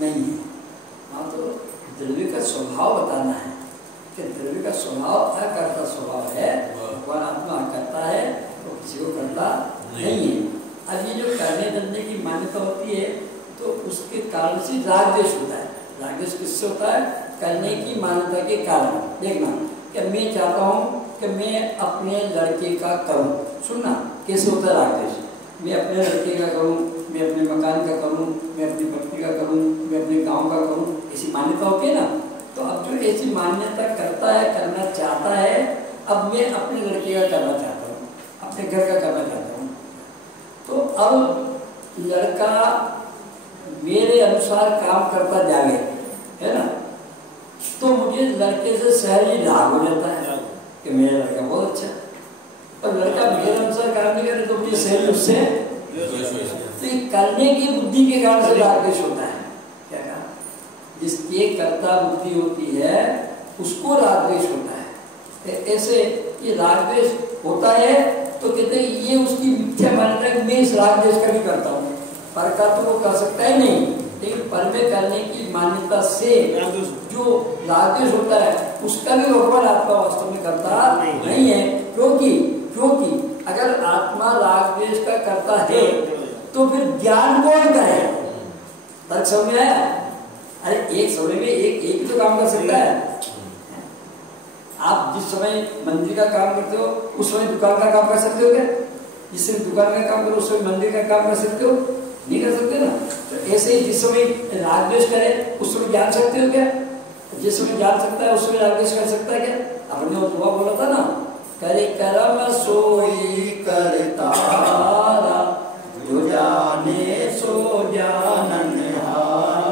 नहीं है। हाँ, तो द्रव्य का स्वभाव बताना है कि द्रव्य का स्वभाव अकर्ता स्वभाव है, भगवान आत्मा करता है तो किसी को करता नहीं है। अब ये जो करने धरने की मान्यता होती है तो उसके कारण से राग द्वेष होता है। राग द्वेष किससे होता है? करने की मान्यता के कारण। देखना कि मैं चाहता हूँ कि मैं अपने लड़के का करूँ, सुनना कैसे होता है राग द्वेष। मैं अपने लड़के का करूँ, मैं अपने मकान का करूँ, मैं अपनी पत्नी का करूँ, मैं अपने गांव का करूँ, ऐसी मान्यता होती है ना। तो अब जो ऐसी मान्यता करता है, करना चाहता है, अब मैं अपने लड़के का करना चाहता हूँ, अपने घर का करना चाहता हूँ, तो अब लड़का मेरे अनुसार काम करता जाए, है ना, तो मुझे लड़के से सहज राग हो जाता है कि मेरा लड़का बहुत अच्छा। और लड़का मेरे अनुसार काम नहीं करे तो मुझे सहज उससे तो करने की बुद्धि के कारण से राग द्वेष होता है। क्या कहा? जिसकी कर्ता बुद्धि होती है उसको राग द्वेष होता है। ऐसे ये राग द्वेष होता है तो कहते हैं ये उसकी मिथ्या मान्यता है कि मैं इस राग द्वेष का भी करता हूँ। पर का तो वो कर सकता है नहीं, लेकिन पर में करने की मान्यता से जो राग द्वेष होता है उसका भी भगवान आत्मा वास्तव में करता नहीं है। क्योंकि अगर आत्मा राग द्वेष का करता है तो फिर ज्ञान कौन करे? तक समझ में आया? अरे एक समय में एक ही तो काम कर सकता है। आप जिस समय मंदिर का काम करते हो उस समय दुकान का काम कर सकते हो क्या? जिस समय दुकान का काम करो उस समय मंदिर का काम कर सकते हो? नहीं कर सकते ना। तो ऐसे ही जिस समय राग द्वेष करे उस समय जान सकते हो क्या? जिस समय जान सकता है उस समय राग द्वेष कर सकता है क्या? आपने वो दुआ बोला था ना, करे कर्म सोई करतारा, जो जाने सो जाननहारा,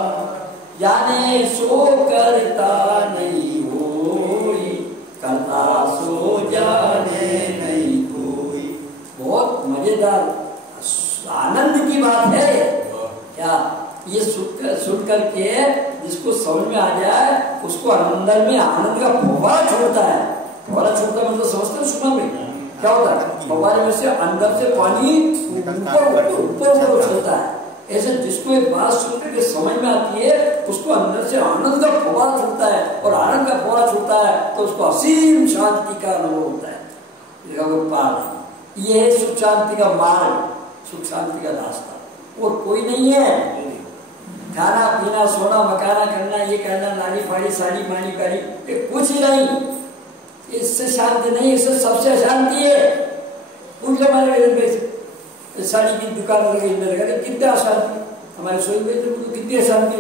जाने सो करता नहीं होई, करता सो जाने नहीं कोई। बहुत मजेदार आनंद की बात है क्या? ये सुन करके जिसको समझ में आ जाए उसको अंदर में आनंद का फव्वारा छूटता है। फव्वारा छूटता मतलब समझते हो? सुना में क्या होता है? फव्वारे में से अंदर से पानी ऊपर उछलता है। ऐसे जिसको एक बात सुन करके समझ में आती है उसको अंदर से आनंद का फव्वारा छूटता है, और आनंद का फव्वारा छूटता है तो उसको असीम शांति का अनुभव होता है। ये है सुख शांति का मार्ग, सुख शांति का रास्ता, और कोई नहीं है। खाना पीना सोना मकाना करना, ये करना, नारी फाड़ी साड़ी मानी करी, ये कुछ ही नहीं। इससे शांति नहीं, इससे सबसे शांति है। पूछ लो हमारे साड़ी की दुकान लगे कितने अशांति, हमारे सोई में तो कितनी अशांति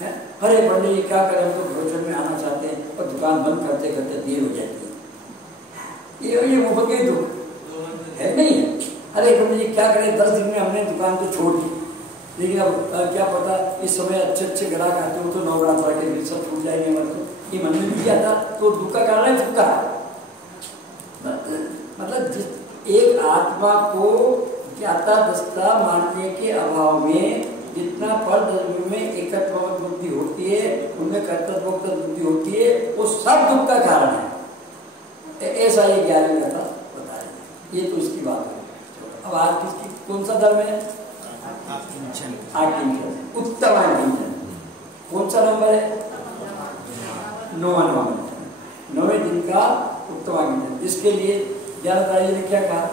है। अरे पंडित जी क्या करें, हम तो भोजन में आना चाहते हैं और दुकान बंद करते करते देर हो जाती है। ये मुफ्त के दुख है नहीं। अरे पंडित जी क्या करें, 10 दिन में हमने दुकान तो छोड़ दी, लेकिन अब क्या पता इस समय अच्छे ग्राहक आते हो तो नवरात्र के सब छूट जाएंगे। मतलब ये मन में भी आता तो दुख का कारण है फुक्का। मतलब एक आत्मा को ज्ञाता दस्ता मानने के अभाव में जितना पर द्रव्य में एकत्व बुद्धि होती है, उनमें कर्तव्य बुद्धि होती है, वो सब दुख का कारण है। ऐसा ये ज्ञानी का बता रहे। ये तो उसकी बात है। अब आज किसकी कौन सा धर्म है? आठिंचन, उत्तम आठिंचन। कौन सा नंबर है? 9वां नंबर, 9वें दिन का उत्तम आठिंचन, जिसके लिए ज्ञानदारी ने क्या कहा?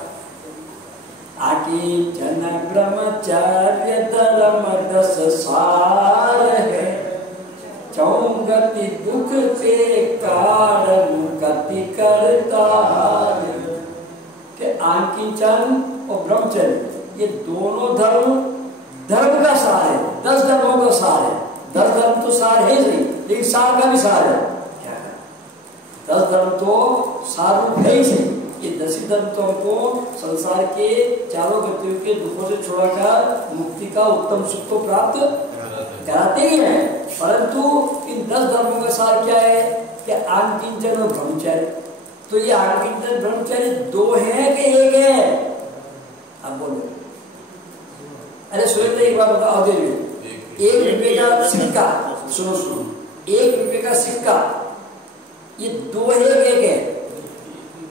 आठिंचन ब्रह्मचर्य धर्म 10 सार है, चौगति दुख के कारण गति करता है। आकिंचन और ब्रह्मचर्य ये दोनों धर्म का सार है। 10 धर्मों का सार है। 10 धर्म तो सार है ही नहीं, लेकिन सार का भी सार है। क्या 10 धर्म तो सार रूप है ही नहीं। ये 10 धर्म तो हमको संसार के चारों गतियों के दुखों से छुड़ाकर मुक्ति का उत्तम सुख को प्राप्त कराते ही हैं। परंतु इन 10 धर्मों का सार क्या है? कि आकिंचन और ब्रह्मचर्य। तो ये आकिंचन ब्रह्मचर्य 2 है कि 1 है? आप बोलो। अरे सुनिए एक बात बताओ, 1 रुपये का सिक्का, सुनो 1 रुपये का सिक्का ये 2 है कि 1 है?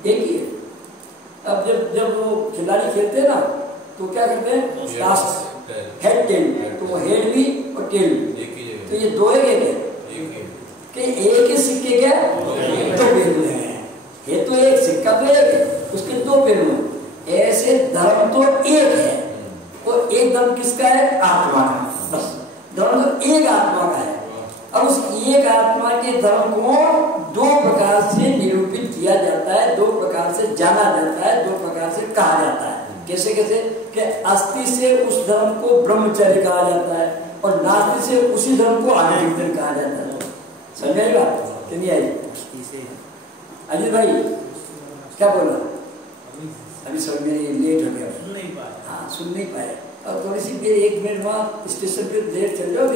1 ही है। अब जब वो खिलाड़ी खेलते हैं ना तो क्या करते हैं? हेड टेल, तो हेड भी और टेल भी। तो ये 2 है कि 1 है? कि एक ही सिक्के के दो पहलू हैं। ये तो एक सिक्का तो एक है, उसके दो पहलू हैं। ऐसे धर्म तो एक है, और एक धर्म किसका है? आत्मा का। बस धर्म तो एक आत्मा का है। अब उस एक आत्मा के धर्म को दो प्रकार से निरूपित किया जाता है, दो प्रकार से जाना जाता है, दो प्रकार से कहा जाता है। कैसे कैसे? कि अस्थि से उस धर्म को ब्रह्मचर्य कहा जाता है, और नास्ति से उसी धर्म को आनंद कहा जाता है। समझ बात कि नहीं आई? अजीत भाई क्या बोला? अभी समझ में लेट हो गया, सुन नहीं पाए। हाँ, सुन नहीं पाए। और थोड़ी सी देर, 1 मिनट वहाँ स्टेशन पे देर चल जाओ,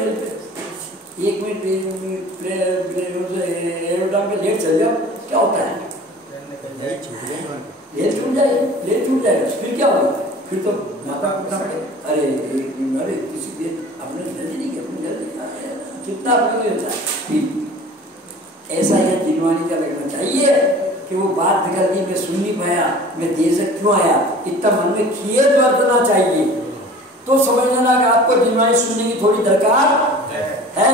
1 मिनट एरोड्राम पे लेट चल जाओ, क्या होता है? लेट छूट जाएगा, फिर क्या होगा? फिर तो माता पिता अरे किसी देर अपने जल्दी नहीं किया, अपने जल्दी कितना अपने होता है। ऐसा यह दिलवानी का लगना चाहिए कि वो बात निकल गई, मैं सुन नहीं पाया, मैं देर से क्यों आया, इतना मन में खेद बरतना चाहिए। तो समझ लेना कि आपको दिलवानी सुनने की थोड़ी दरकार है।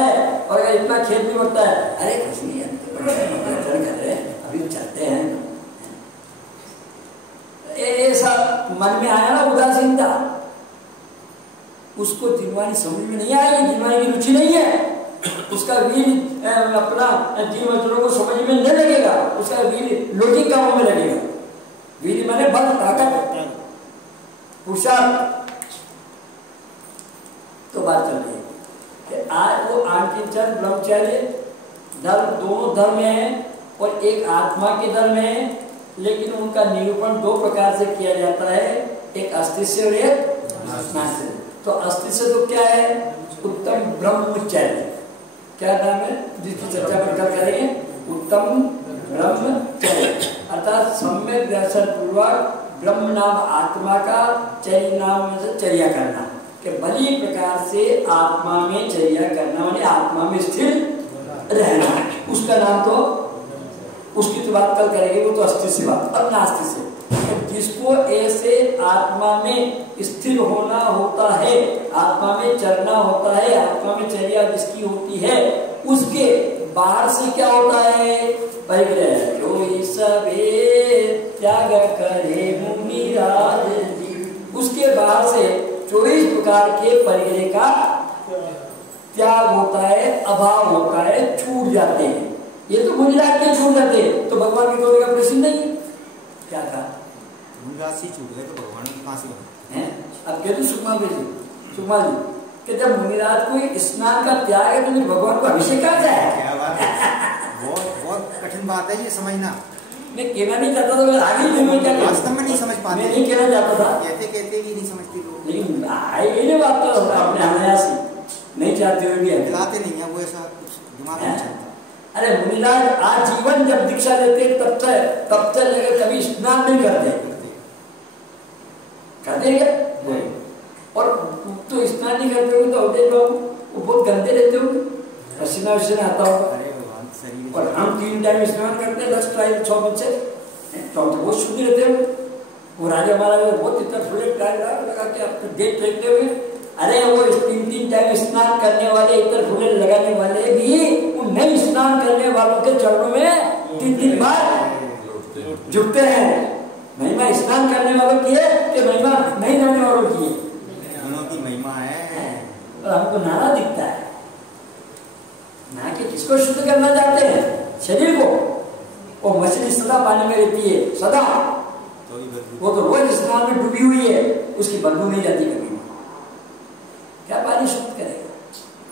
और अगर इतना खेद नहीं बढ़ता है, अरे कुछ नहीं है, अभी चलते हैं, ऐसा मन में आया ना उदासीनता, उसको दिलवानी समझ में नहीं आएगी, दिलवानी की रुचि नहीं है, उसका वीर अपना जीव वचनों को समझ में नहीं लगेगा, उसका वीर लौकिक कामों में लगेगा। वीर माने बल, ताकत, पुरुषार्थ। तो बात चल रही है कि आज वो आंकिंचन ब्रह्मचर्य धर्म, दोनों धर्म हैं और एक आत्मा के धर्म है, लेकिन उनका निरूपण दो प्रकार से किया जाता है, एक अस्थि से और एक नास्ति से। तो अस्थि से तो क्या है? उत्तम ब्रह्मचर्य। क्या नाम है जिसकी चर्चा पर कल करेंगे? उत्तम ब्रह्मचर्य, अर्थात सम्यक दर्शन पूर्वक ब्रह्म नाम आत्मा का चर्या नाम से चर्या करना, कि भली प्रकार से आत्मा में चर्या करना, माने आत्मा में स्थिर रहना, उसका नाम तो, उसकी तो बात कल करेंगे, वो तो अस्थि से बात। अब नास्ति से, तो जिसको ऐसे आत्मा में स्थिर होना होता है, आत्मा में चरना होता है, आत्मा में चर्या जिसकी होती है, उसके बाहर से क्या होता है? परिग्रह। जो सबे त्याग करे मुनिराज जी, उसके बाहर से 24 प्रकार के परिग्रह का त्याग होता है, अभाव होता है, छूट जाते हैं। ये तो मुनिराज के छूट जाते हैं, तो भगवान की गौरी का प्रश्न नहीं। क्या कहा? मुनिराज से छूट गए तो भगवान की कहां से हैं? अब कहते सुकमा जी कि जब मुनिराज को स्नान का त्याग है, तो भगवान को अभिषेक करता है। क्या बात है? बहुत कठिन बात है ये समझना। मैं कहना नहीं चाहता था, आगे वास्तव में नहीं समझ पाते, नहीं कहना चाहता था, कहते भी नहीं समझते लोग। लेकिन ये बात तो अपने अनायासी नहीं चाहते हुए भी दिलाते नहीं है, वो ऐसा दिमाग में चलता। अरे मुनिराज आज जीवन जब दीक्षा लेते तब से लेकर कभी स्नान नहीं करते क्या? और तो स्नान नहीं करते होंगे तो अवधेश बाबू वो बहुत गंदे रहते होंगे, पसीना वसीना आता होगा। और हम 3 टाइम स्नान करते हैं, 10 टाइम 6 बजे तो बहुत शुद्ध रहते होंगे। वो राजा महाराजा बहुत इतना थोड़े टाइम लगा के आपको डेट फेंकते हुए, अरे वो 3 टाइम स्नान करने वाले, इतर फूले लगाने वाले भी उन नहीं स्नान करने वालों के चरणों में 3 बार झुकते हैं। महिमा स्नान करने वालों की है कि महिमा नहीं नहाने वालों की है? दोनों की महिमा है। और हमको नारा दिखता है, ना कि किसको शुद्ध करना चाहते हैं? शरीर को। वो मछली सदा पानी में रहती है, सदा, वो तो रोज स्नान में डूबी हुई है, उसकी बदबू नहीं जाती कभी। क्या पानी शुद्ध करेगा?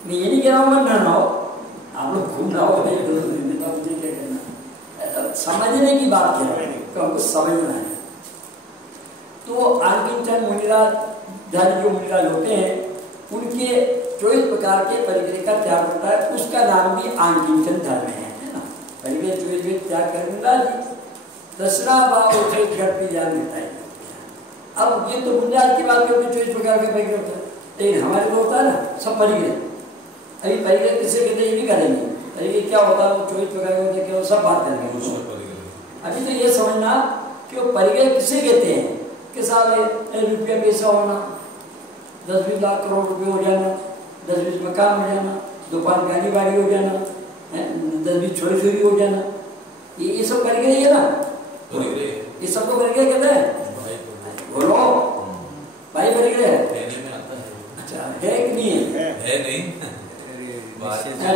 मैं ये नहीं कह रहा हूँ मत नहाना हो, आप लोग घूम रहा हो, मुझे क्या करना, समझने की बात कह रहे हैं, तो हमको समझना है। तो आंकिंचन मुनिराज जो मुनिराज होते हैं, उनके 24 प्रकार के परिग्रह का त्याग होता है, उसका नाम भी आंकिंचन धर्म है ना। परिग्रह 24 त्याग कर मुनिराज, दसरा भाव घटती जान देता है। अब ये तो मुनिराज की बात करते 24 प्रकार के परिग्रह होता है, लेकिन हमारे को होता है ना सब परिग्रह। अभी परिग्रह किसे कहते हैं ये भी करेंगे, परिग्रह क्या होता है, वो 24 प्रकार के होते हैं, सब बात करेंगे। अभी तो ये समझना कि वो परिग्रह किसे कहते हैं, कि साहब रुपया पैसा होना, 10-20 लाख करोड़ रुपये हो जाना, 10-20 मकान हो जाना, 2-5 गाड़ी वाड़ी हो जाना, 10-20 छोरी छोरी हो जाना, ये सब परिग्रह है ना, ये सबको परिग्रह कहते हैं। बोलो भाई परिग्रह है। अच्छा है कि नहीं है? है नहीं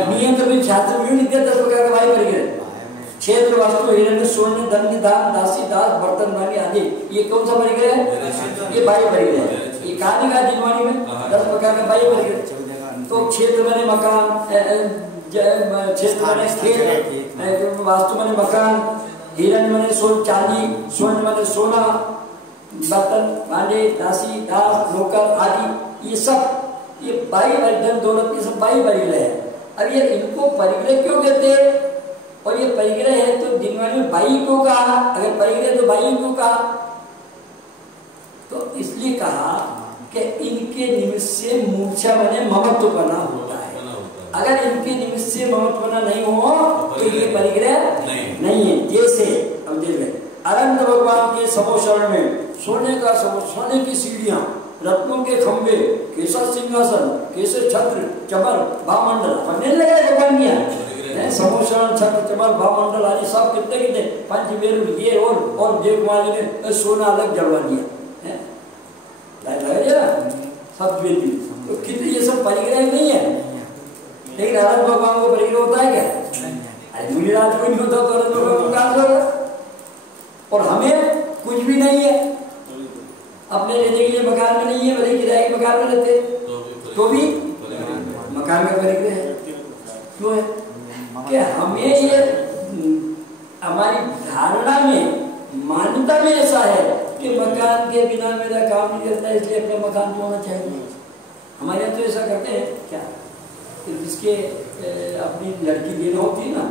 नियम तो भी छात्र भी नहीं देता, 10 प्रकार का भाई परिग्रह। क्षेत्र वस्तु हिरण्य स्वर्ण धन दान दासी दास बर्तन वाली आदि, ये कौन सा परिग्रह है? ये बाह्य परिग्रह है। ये कहानी का जिनवाणी में 10 प्रकार का बाह्य परिग्रह। तो क्षेत्र माने मकान, क्षेत्र माने खेत, वास्तु माने मकान, हिरण्य माने सोन चांदी, स्वर्ण माने सोना, बर्तन भांडे दासी दास नौकर आदि, ये सब ये बाह्य परिग्रह, दौलत, ये सब बाह्य परिग्रह है। अब ये इनको परिग्रह क्यों कहते हैं? और ये परिग्रह है तो जिनवाणी में बाई को कहा, अगर परिग्रह तो बाई को कहा, तो इसलिए कहा कि इनके निमित्त से मूर्छा बने ममत्वपना होता है। अगर इनके निमित्त से ममत्वपना नहीं हो तो ये परिग्रह नहीं है। जैसे अब देखिए अनंत भगवान के समोशरण में सोने का सोने की सीढ़ियां, रत्नों के खंभे, केसर सिंहासन, केसर छत्र चमर भामंडल, हमने लगाया भगवान किया समोशरण छत्र चमर भामंडल आदि सब कितने कितने पंचमेरु ये और देवकुमार जी ने सोना अलग जलवा दिया है, सब ज्वेलरी, तो कितने ये सब परिग्रह नहीं है। लेकिन अनंत भगवान को परिग्रह होता है क्या? अरे मुनिराज को नहीं होता तो अनंत भगवान को कहां से होगा? और हमें कुछ भी नहीं है, अपने रहने के लिए मकान में नहीं है, भले किराए के मकान में रहते तो भी मकान का परिग्रह है। क्यों है कि हमें ये हमारी धारणा में, मान्यता में ऐसा है कि मकान के बिना मेरा काम नहीं करता, इसलिए अपना मकान तो होना चाहिए। हमारे यहाँ तो ऐसा करते हैं क्या, जिसके अपनी लड़की देना होती है ना,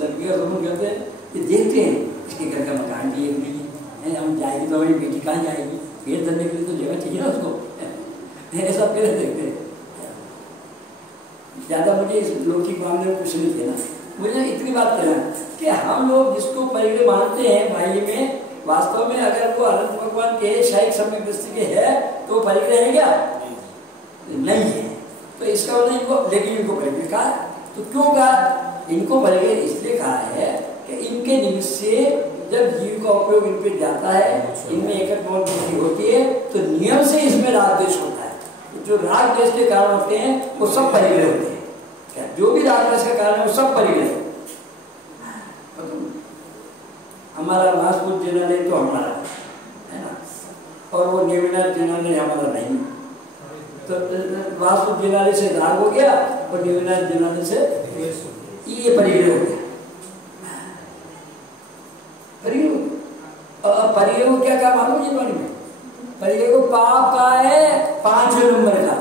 लड़की का समूह कहते हैं कि देखते हैं इसके घर का मकान भी एक नहीं है, हम जाएगी तो हमारी बेटी कहाँ जाएगी, पेड़ धरने के लिए तो जगह चाहिए ना उसको, ऐसा पेड़ देखते हैं। ज्यादा मुझे इस लौकिक मामले में कुछ नहीं कहना, मुझे इतनी बात कहना कि हम लोग जिसको परिग्रह मानते हैं भाई में, वास्तव में अगर वो अनंत भगवान के शायद सम्यक दृष्टि के है तो परिग्रह है क्या? नहीं है। तो इसका मतलब इनको, लेकिन इनको परिग्रह कहा, तो क्यों कहा? इनको परिग्रह इसलिए कहा है कि इनके निमित्त से जब जीव का उपयोग इन पे जाता है, इनमें एक बुद्धि होती है, तो नियम से इसमें राग द्वेष होता है। जो राग द्वेष के कारण होते हैं वो सब परिग्रह होते हैं। क्या जो भी राग द्वेष के कारण है वो सब परिग्रह है। हमारा वासपुर जिनालय तो हमारा है ना, और वो नेमिनाथ जिनालय हमारा नहीं, तो वासपुर जिनालय से राग हो गया और नेमिनाथ जिनालय से ये परिग्रह हो गया। परिग्रह को क्या कहा मालूम है? परिग्रह को पाप का है 5 नंबर का,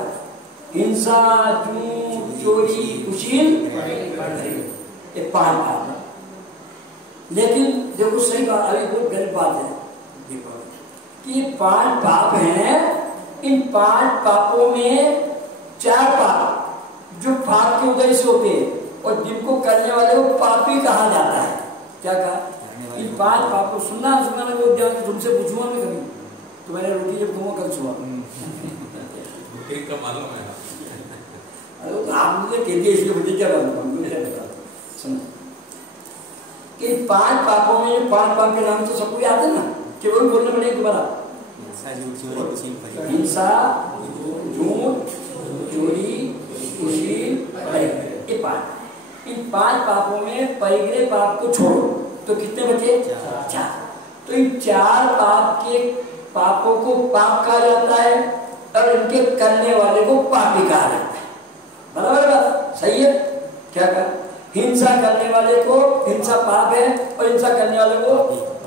हिंसा, झूठ, चोरी, कुशील, ये 5 पाप है। लेकिन देखो सही बात, अभी बहुत गलत बात है देखो कि 5 पाप हैं, इन 5 पापों में 4 पाप जो पाप के उदय से होते हैं और जिनको करने वाले को पापी कहा जाता है। क्या कहा? इन 5 पापों, सुनना ना वो ध्यान तुमसे पूछूंगा मैं कभी, तुम्हारे रोटी जब खाऊंगा कल सुबह मालूम है। अरे तो आप मुझे कह दिए इसलिए मुझे क्या मालूम, सुनो कि 5 पापों में 5 पाप के नाम तो सबको याद है ना, केवल बोलने पड़ेगा दोबारा। हिंसा, झूठ, चोरी, कुशील, ये 5। इन 5 पापों में परिग्रह पाप को छोड़ो तो कितने बचे? 4। तो इन 4 पाप के पापों को पाप कहा जाता है और इनके करने वाले को पापी कहा जाता है। बराबर बात सही है? क्या कहा? हिंसा करने वाले को हिंसा पाप है और हिंसा करने वाले को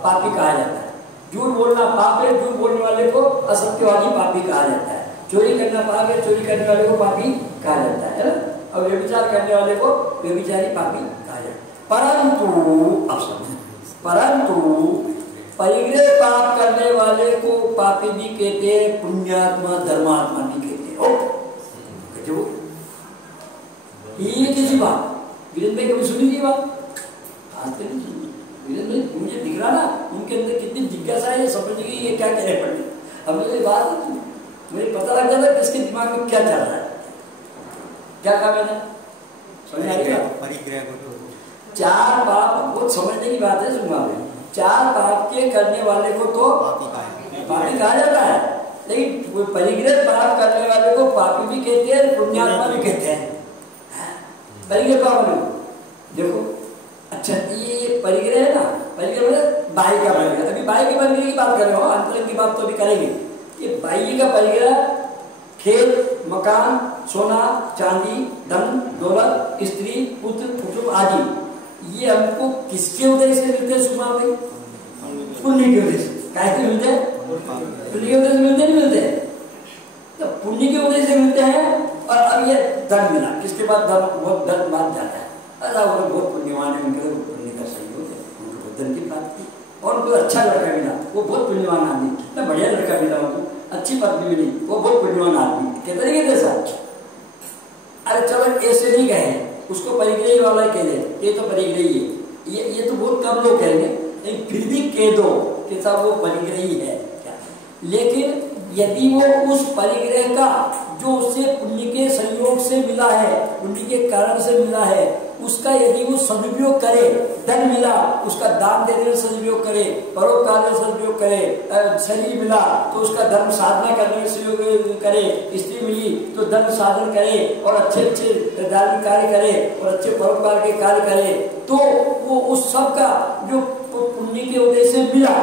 पापी कहा जाता है। झूठ बोलना पाप है, झूठ बोलने वाले को असत्यवादी पापी कहा जाता है। चोरी करना पाप है, चोरी करने वाले को पापी कहा जाता है ना? और व्यभिचार करने वाले को व्यभिचारी पापी कहा जाता है। परंतु परिग्रह पाप करने वाले को पापी भी कहते हैं, पुण्यात्मा धर्मात्मा भी कहते हैं। ये किसी बात वीरेंद्र भाई कभी सुनी थी बात? आज तक नहीं सुनी। वीरेंद्र भाई मुझे दिख रहा ना उनके अंदर कितनी जिज्ञासा है, समझ गई ये क्या कह रहे पंडित। अब मुझे बात मुझे पता लग जाता किसके दिमाग में क्या चल रहा है। क्या कहा मैंने? समझ आ रही है? चार पाप वो समझने की बात है। सुनवा में चार पाप के करने वाले को तो पापी कहा जाता है, लेकिन परिग्रह पाप करने वाले को पापी भी कहते हैं, पुण्यात्मा भी कहते हैं। परिग्रह पाप में देखो, अच्छा ये परिग्रह है ना, परिग्रह मतलब बाह्य का परिग्रह। अभी बाह्य के परिग्रह की बात कर रहे हो, अंतरंग की बात तो अभी करेंगे। ये बाह्य का परिग्रह खेत, मकान, सोना, चांदी, धन, दौलत, स्त्री, पुत्र, कुटुंब आदि, ये हमको किसके उदय से मिलते हैं? सुमा भाई, पुण्य के उदय से। कैसे मिलते हैं? पुण्य के उदय से मिलते नहीं मिलते? तो पुण्य के उदय से मिलते हैं। और अब ये धन मिला, किसके बाद धन बहुत धन बात जाता है, अरे वो बहुत पुण्यवान है, उनके पुण्य का सहयोग है, उनको धन की बात की। और उनको अच्छा लड़का मिला, वो बहुत पुण्यवान आदमी, कितना बढ़िया लड़का मिला उनको, अच्छी पत्नी मिली, वो बहुत पुण्यवान आदमी, कहते नहीं कहते साहब? अरे चलो ऐसे नहीं कहे, उसको परिग्रही वाला ही कह दे, ये तो परिग्रही है। ये तो बहुत कम लोग कहेंगे, लेकिन फिर भी कह दो कि साहब वो परिग्रही है क्या। लेकिन यदि वो उस परिग्रह का जो उससे पुण्य के संयोग से मिला है, पुण्य के कारण से मिला है, उसका यदि वो सदुपयोग करे, धन मिला उसका दान देने में सदुपयोग करे, परोपकार में सदुपयोग करे, शरीर मिला तो उसका धर्म साधना करने में सहयोग करे, स्त्री मिली तो धर्म साधन करे और अच्छे अच्छे धार्मिक कार्य करे और अच्छे परोपकार के कार्य करे, तो वो उस सब का जो पुण्य के उदय से मिला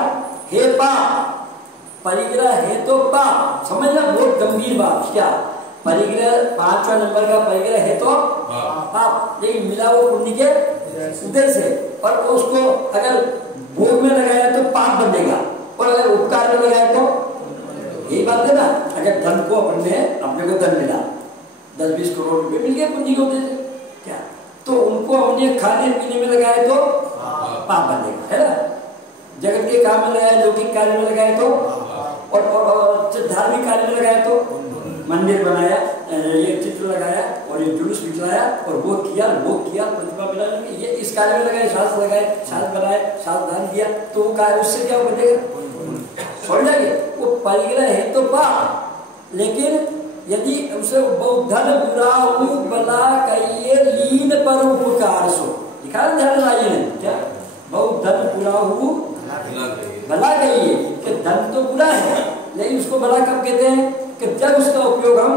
हे पाप, परिग्रह है तो पाप। समझना बहुत गंभीर बात। क्या परिग्रह? 5वां नंबर का परिग्रह है तो पाप, लेकिन मिला वो पुण्य के उदय से, और उसको अगर भोग में लगाया तो पाप बनेगा, और अगर उपकार में लगाया तो यही बात है ना। अगर धन को अपने को धन मिला, 10-20 करोड़ रुपए मिल गए पुण्य के उदय से, क्या तो उनको हमने खाने पीने में लगाया तो पाप बनेगा, है ना। जगत के काम में लगाया, लौकिक कार्य में लगाया तो, और धार्मिक कार्य में लगाया तो, मंदिर बनाया, ये चित्र लगाया और ये जुलूस निकलाया और वो किया प्रतिभा मिला, ये इस कार्य में लगाए, शास्त्र लगाए, शास्त्र बनाए, शास्त्र दान दिया, तो वो कार्य उससे क्या बनेगा? छोड़ जाएंगे। वो परिग्रह है तो पाप, लेकिन यदि उसे बहुत धन बुरा बला कहिए लीन पर उपकार सो, दिखा ध्यान लाइए ने क्या, बहुत धन बुरा भला कहिए कि धन तो बुरा है, लेकिन उसको भला कब कहते हैं? कि जब उसका उपयोग हम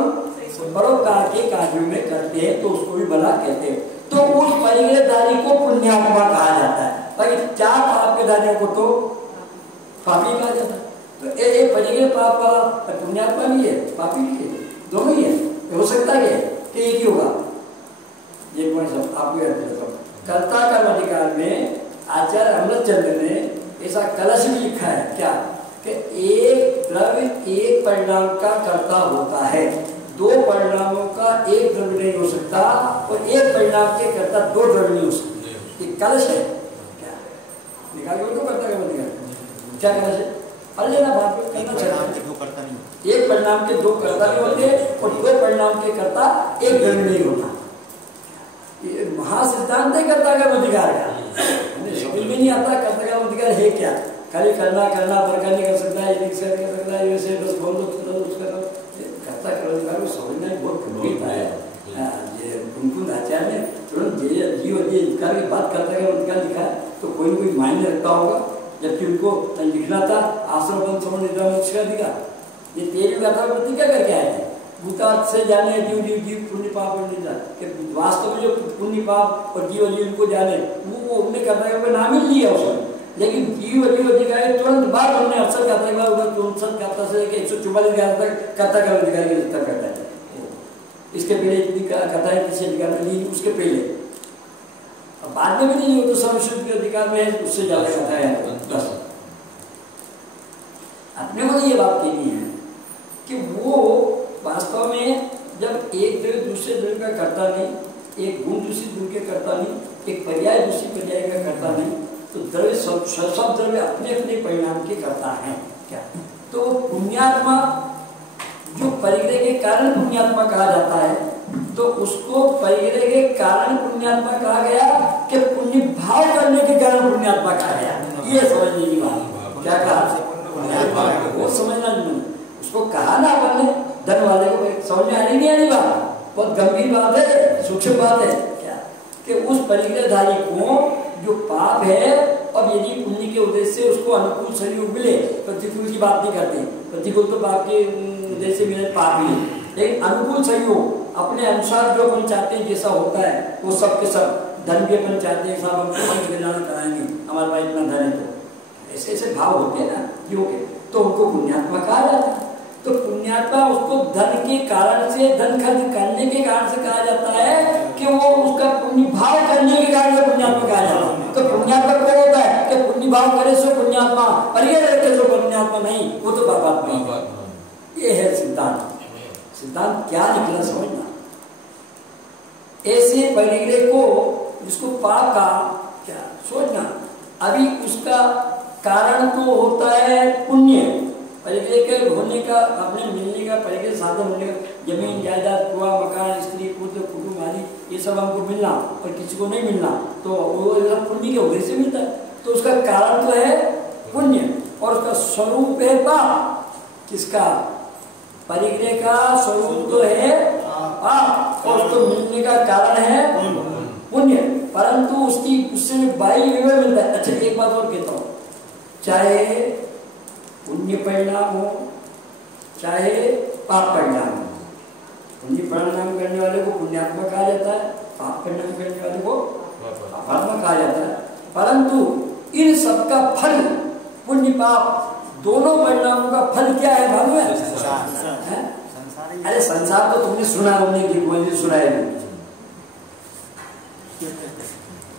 परोपकार के कार्यों में करते हैं तो उसको भी भला कहते हैं। तो उस परिग्रहधारी को पुण्यात्मा कहा जाता है, बाकी चार पाप के धारियों को तो पापी कहा जाता है। तो ये परिग्रह पाप वाला पुण्यात्मा भी है, पापी भी है, दोनों ही है। हो सकता है कि एक ही होगा। ये पॉइंट सब आपको याद रखना। कर्ता कर्म अधिकार में आचार्य अमृतचंद्र ने ऐसा कलश भी लिखा है क्या, कि एक द्रव्य एक परिणाम का कर्ता होता है, दो परिणामों का एक द्रव्य नहीं हो सकता, और एक परिणाम के कर्ता दो द्रव्य नहीं हो सकते। ये कलश है क्या, निकाल के तो कर्ता कर्म अधिकार क्या कलश है? पढ़ लेना बात में, करना चाहिए। एक परिणाम के दो कर्ता नहीं होते और दो परिणाम के कर्ता एक द्रव्य नहीं होता। ये महासिद्धांत है कर्ता कर्म अधिकार का, हमें समझ में नहीं आता कर्ता कर्म अधिकार है क्या। खाली करना पर नहीं कर सकता है, ये नहीं कर सकता है, वैसे बस बोल दो उसका कर्ता कर्म अधिकार को समझना ही बहुत गंभीरता है। ये कुमकुंद आचार्य ने तुरंत जीव अधिकार की बात कर्ता कर्म अधिकार लिखा है, तो कोई न कोई मायने रखता होगा, जबकि उनको लिखना था आश्रम बंद समझ अधिकार। ये तेरी कथा प्रतिज्ञा करके आए थे, भूतार्थ से जाने जीव पुण्य पाप वास्तव में जो पुण्य पाप और जीव उनको जाने, वो उनने कर्ता कर्म नाम ही लिया उसने, लेकिन जीव अधिकारी तुरंत बाद हमने अवसर करता है उधर तुरंत करता से 144 तक कर्ता कर्म अधिकारी की करता है। इसके पहले कथा है किसी अधिकार में ली, उसके पहले अब बाद में भी नहीं हो तो सर्वशुद्ध के अधिकार में है, उससे ज्यादा कथा है। बस अपने को ये बात कहनी है कि वो वास्तव में जब एक द्रव्य दूसरे द्रव्य का करता नहीं, एक गुण दूसरी गुण के करता नहीं, एक पर्याय दूसरी पर्याय का करता नहीं, तो द्रव्य सब द्रव्य अपने अपने परिणाम के करता है क्या। तो पुण्यात्मा जो परिग्रह के कारण पुण्यात्मा कहा जाता है, तो उसको परिग्रह के कारण पुण्यात्मा कहा गया कि पुण्य भाव करने के कारण पुण्यात्मा कहा गया। ये समझने की बात क्या कहा, वो समझना नहीं, उसको कहा ना अपन ने धन वाले को समझ में आनी नहीं आनी बात, बहुत गंभीर बात है, सूक्ष्म बात है क्या। कि उस परिग्रहधारी को जो पाप है, अब यदि पुण्य के उद्देश्य से उसको अनुकूल संयोग मिले, प्रतिकूल की बात नहीं करते, प्रतिकूल तो पाप के उद्देश्य से मिले पाप ही, लेकिन अनुकूल संयोग अपने अनुसार जो अपन चाहते हैं जैसा होता है वो सब के सब, धन भी अपन चाहते हैं साहब हमको पंच कल्याण कराएंगे, हमारे पास इतना धन है, तो ऐसे ऐसे भाव होते हैं ना जीवों के, तो उनको पुण्यात्मा कहा जाता है। तो पुण्यात्मा उसको धन के कारण से, धन खर्च करने के कारण से कहा जाता है कि वो उसका पुण्य भाव करने के कारण से पुण्यात्मा कहा जाता है। तो पुण्यात्मा कौन होता है कि पुण्य भाव करे सो पुण्यात्मा, परिग्रह रखे सो पुण्यात्मा नहीं, वो तो पापात्मा। ये है सिद्धांत। सिद्धांत क्या निकला समझना। ऐसे परिग्रह को जिसको पाप का क्या सोचना, अभी उसका कारण तो होता है पुण्य, परिग्रह के होने का, अपने मिलने का, परिग्रह साधन होने का, जमीन जायदाद कुआ मकान स्त्री पुत्र कुटुंब आदि ये सब हमको मिलना और किसी को नहीं मिलना, तो वो पुण्य के उद्देश्य से मिलता है। तो उसका कारण तो है पुण्य और उसका स्वरूप है पाप। किसका? परिग्रह का स्वरूप तो है पाप और उसको मिलने का कारण है पुण्य, परंतु उसकी उससे बाई विवरण मिलता है। अच्छा एक बात और कहता हूँ, चाहे पुण्य परिणाम हो चाहे पाप परिणाम हो, पुण्य परिणाम करने वाले को पुण्यात्मा कहा जाता है, पाप परिणाम करने वाले को पापात्मा कहा जाता है, परंतु इन सबका फल पुण्य पाप दोनों परिणामों का फल क्या है मालूम है? अरे संसार तो तुमने सुना, हमने की सुना है।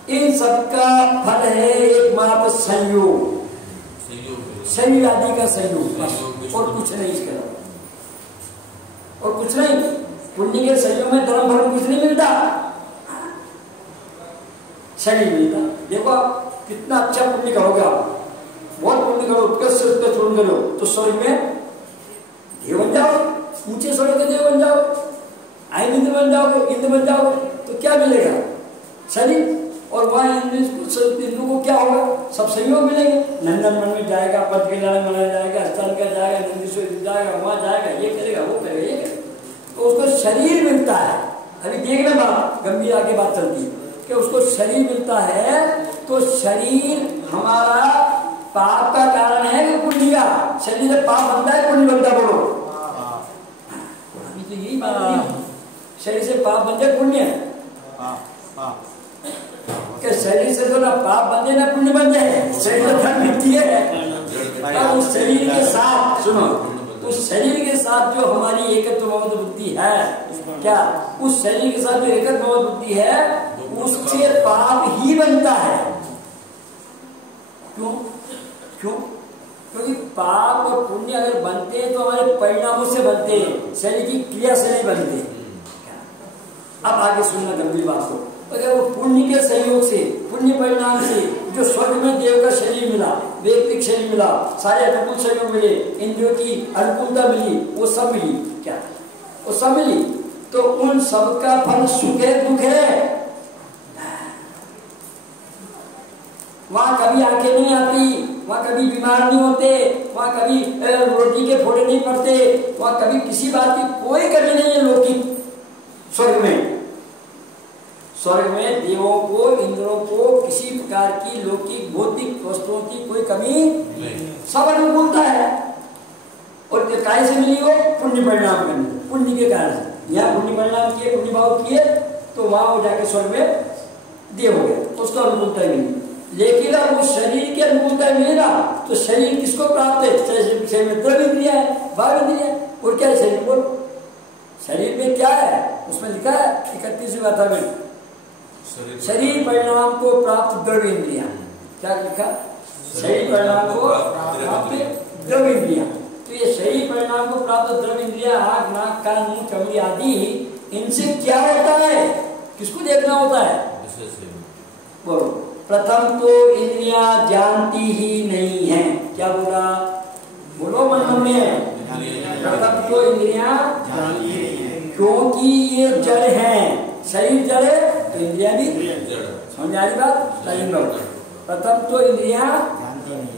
इन सबका फल है एकमात्र संयोग, शरीर आदि का संयोग, और कुछ नहीं इसके अलावा, और कुछ नहीं। पुण्य के संयोग में धर्म भर्म कुछ नहीं मिलता, शरीर मिलता। देखो आप कितना अच्छा पुण्य करोगे, आप बहुत पुण्य करो, उत्कृष्ट से उत्कृष्ट पुण्य करो तो स्वर्ग में देव बन जाओ, ऊंचे स्वर्ग के देव बन जाओ, आय इंद्र बन जाओगे, इंद्र बन जाओगे, तो क्या मिलेगा? शरीर। और वहाँ इंद्र को क्या होगा? सब संयोग मिलेंगे। नंदन वन में जाएगा, पंच कल्याण मनाया जाएगा, स्थल का जाएगा, नंदीश्वर जाएगा, वहाँ जाएगा, ये करेगा वो करेगा ये करेगा, तो उसको शरीर मिलता है। अभी देखना बात गंभीर आगे बात चलती है कि उसको शरीर मिलता है, तो शरीर हमारा पाप का कारण है कि पुण्य का? शरीर से पाप बनता है पुण्य बनता? बोलो। अभी तो यही बात नहीं, शरीर से पाप बन जाए पुण्य, कि शरीर से तो ना पाप बन जाए ना पुण्य बन जाए, शरीर तो धन मिलती है। उस शरीर के साथ सुनो, उस शरीर के साथ जो हमारी एकत्व ममत्व बुद्धि है, क्या उस शरीर के साथ जो एकत्व ममत्व बुद्धि है उससे पाप ही बनता है। क्यों? क्यों? क्योंकि पाप और पुण्य अगर बनते हैं तो हमारे परिणामों से बनते हैं, शरीर की क्रिया से नहीं बनते। अब आगे सुनना गंभीर बात को। अगर वो पुण्य के सहयोग से, पुण्य परिणाम से जो स्वर्ग में देव का शरीर मिला, वैयक्तिक शरीर मिला, सारे अनुकूल सहयोग मिले, इंद्रियों की अनुकूलता मिली, वो सब मिली, क्या वो सब मिली, तो उन सब का फल सुख है दुख है? वहां कभी आंखें नहीं आती, वहां कभी बीमार नहीं होते, वहां कभी रोटी के फोड़े नहीं पड़ते, वहां कभी किसी बात की कोई कमी नहीं है लौकिक स्वर्ग में। स्वर्ग में देवों को, इंद्रों को किसी प्रकार की लौकिक भौतिक वस्तुओं की कोई कमी नहीं, सब अनुकूलता है। और काय से मिली हो? पुण्य परिणाम करने, पुण्य के कारण से। यहाँ पुण्य परिणाम किए, पुण्य भाव किए, तो वहां वो जाके स्वर्ग में देव हो गया, उसको अनुकूलता मिली। लेकिन अब वो शरीर के अनुकूलता मिलेगा तो शरीर किसको प्राप्त है? शरीर में द्रव्य इंद्रिया है, भाव इंद्रिया है, और क्या है शरीर को? शरीर में क्या है? उसमें लिखा है 31वीं गाथा में, शरीर परिणाम को प्राप्त द्रव्य इंद्रिया। क्या लिखा? शरीर परिणाम को प्राप्त द्रव्य इंद्रिया। तो ये शरीर परिणाम को प्राप्त द्रव्य इंद्रिया, आँख नाक कान मुंह चमड़ी आदि, इनसे क्या होता है? किसको देखना होता है? बोलो। प्रथम तो इंद्रियां जानती ही नहीं है। क्या बोला? बोलो मन में। प्रथम तो इंद्रियां जानती ही नहीं, क्योंकि ये जड़ है। शरीर जड़ है तो इंद्रियां भी समझ आ रही बात? प्रथम तो इंद्रियां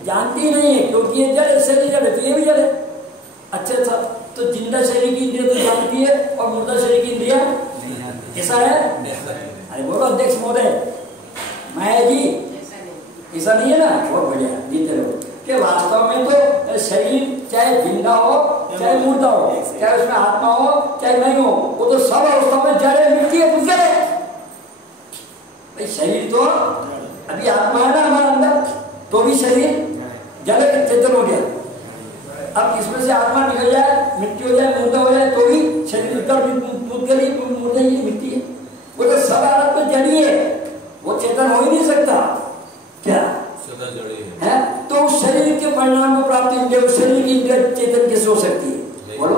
जानती नहीं है, क्योंकि ये जड़ है, शरीर जड़ है तो ये भी जड़ है। अच्छा, तो जिंदा शरीर की इंद्रिया तो जानती है और मुर्दा शरीर की इंद्रिया ऐसा है? अरे बोलो अध्यक्ष महोदय, माया जी ऐसा नहीं है ना, बहुत बढ़िया जीते रहो। कि वास्तव में तो शरीर चाहे जिंदा हो चाहे मुर्दा हो, चाहे उसमें आत्मा हो चाहे नहीं हो, वो तो सब अवस्था में जड़ है, मिट्टी है, पुष्कर है। भाई शरीर तो अभी आत्मा है ना हमारे अंदर, तो भी शरीर जड़ चेतन हो गया। अब इसमें से आत्मा निकल जाए, मिट्टी हो जाए, मुर्दा हो जाए, तो भी शरीर पुष्कर ही मुर्दा ही मिट्टी है। वो तो सब हालत में जड़ी है, वो चेतन हो ही नहीं सकता। क्या सदा जड़ी है? तो उस शरीर के परिणाम को प्राप्ति होंगे, उस शरीर की इंद्रिय चेतन कैसे हो सकती है? बोलो,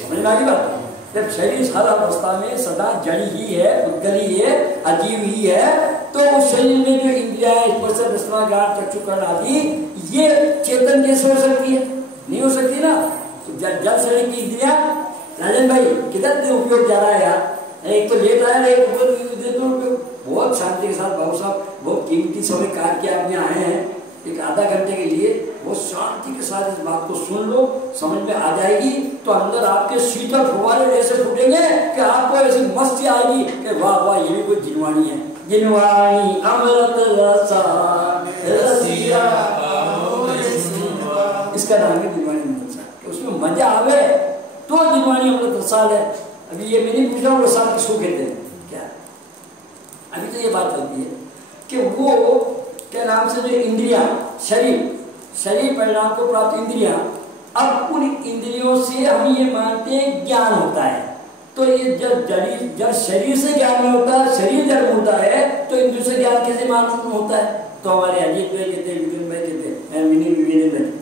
समझ में आ गई बात? जब शरीर हर अवस्था में सदा जड़ी ही है, उद्गल ही है, अजीव ही है, तो उस शरीर में जो इंद्रिया स्पर्श रसना ज्ञान चक्षुकरण आदि ये चेतन कैसे हो सकती है? नहीं हो सकती ना। तो जब शरीर की इंद्रिया, राजन भाई किधर उपयोग जा रहा है यार? एक तो लेट आया, एक बहुत शांति के साथ बाबू साहब बहुत कीमती समय काट के आप यहाँ आए हैं, एक आधा घंटे के लिए बहुत शांति के साथ इस बात को सुन लो, समझ में आ जाएगी तो अंदर आपके शीतल फुवारे ऐसे फूटेंगे कि आपको ऐसी मस्ती आएगी कि वाह वाह ये भी कोई जिनवानी है। जिनवानी अमृत रसा रसिया, इसका नाम है जिनवानी अमृत रसा। उसमें मजा आवे तो जिनवानी अमृत रसाल है। अभी ये मैंने पूछा वो रसाल किसको कहते हैं क्या? अभी तो ये बात चलती है कि वो क्या नाम से जो इंद्रिया शरीर परिणाम को प्राप्त इंद्रिया, अब उन इंद्रियों से हम ये मानते हैं ज्ञान होता है। तो ये जब शरीर से ज्ञान नहीं होता, शरीर जब होता है तो इंद्रियों से ज्ञान कैसे मालूम होता है? तो हमारे अजीत भाई कहते हैं, विपिन भाई कहते हैं,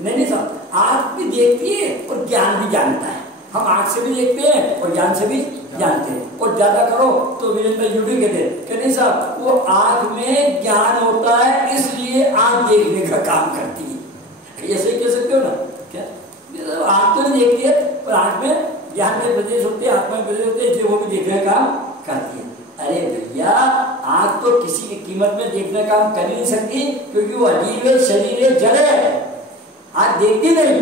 नहीं साहब, आंख भी देखती है और ज्ञान भी जानता है। हम आंख से भी देखते हैं और ज्ञान से भी जानते हैं। और ज्यादा करो तो वीरेंद्र भाई भी कहते हैं कि नहीं साहब, वो आंख में ज्ञान होता है इसलिए आंख देखने का काम करती है। ऐसे ही कह सकते हो ना क्या? आंख तो नहीं देखती है पर आंख में ज्ञान के प्रदेश होते हैं, आत्मा के प्रदेश होते हैं, इसलिए वो भी देखने का काम करती है। अरे भैया, आंख तो किसी की कीमत में देखने का काम कर ही नहीं सकती, क्योंकि वो अजीब है, शरीर है, जड़ है। आंख देखती नहीं,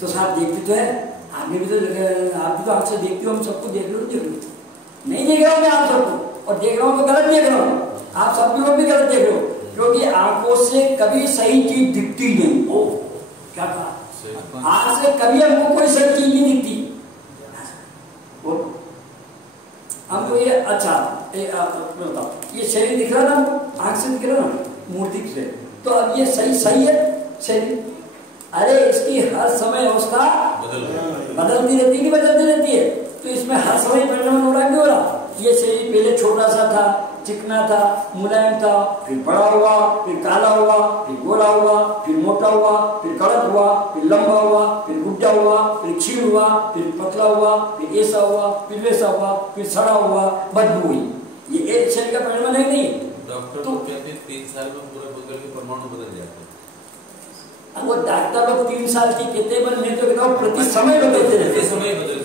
तो साहब देखती तो है, आप भी तो आंख से देखती हो, हम सबको देख लो, नहीं देख रहा हूँ मैं आप सबको, और देख रहा हूँ तो गलत देख रहा हूँ, आप सब लोग भी गलत देख रहे हो, क्योंकि आंखों से कभी सही चीज दिखती नहीं। ओ क्या कहा? आंख से कभी हमको कोई सही चीज नहीं दिखती। हमको ये अच्छा बताओ, ये शरीर दिख रहा ना, आंख से दिख रहा ना, मूर्ति से, तो अब ये सही है शरीर? अरे इसकी हर समय अवस्था बदलती रहती है, नहीं बदलती रहती है? तो इसमें हर समय परिणाम हो रहा, क्यों हो रहा? ये शरीर पहले छोटा सा था, चिकना था, मुलायम था, फिर बड़ा हुआ, फिर काला हुआ, फिर गोरा हुआ, फिर मोटा हुआ, फिर कड़क हुआ, फिर लंबा हुआ, फिर गुड्डा हुआ, फिर क्षीण हुआ, फिर पतला हुआ, फिर ऐसा हुआ, फिर वैसा हुआ, फिर सड़ा हुआ, बदबू हुई। ये एक शरीर का परिणाम है नहीं? डॉक्टर तो कहते हैं 3 साल में पूरा बदल के परमाणु बदल जाते हैं। वो डॉक्टर लोग 3 साल की कहते हैं, पर मैं तो कहता हूँ प्रति समय बदलते रहते हैं। समय बदल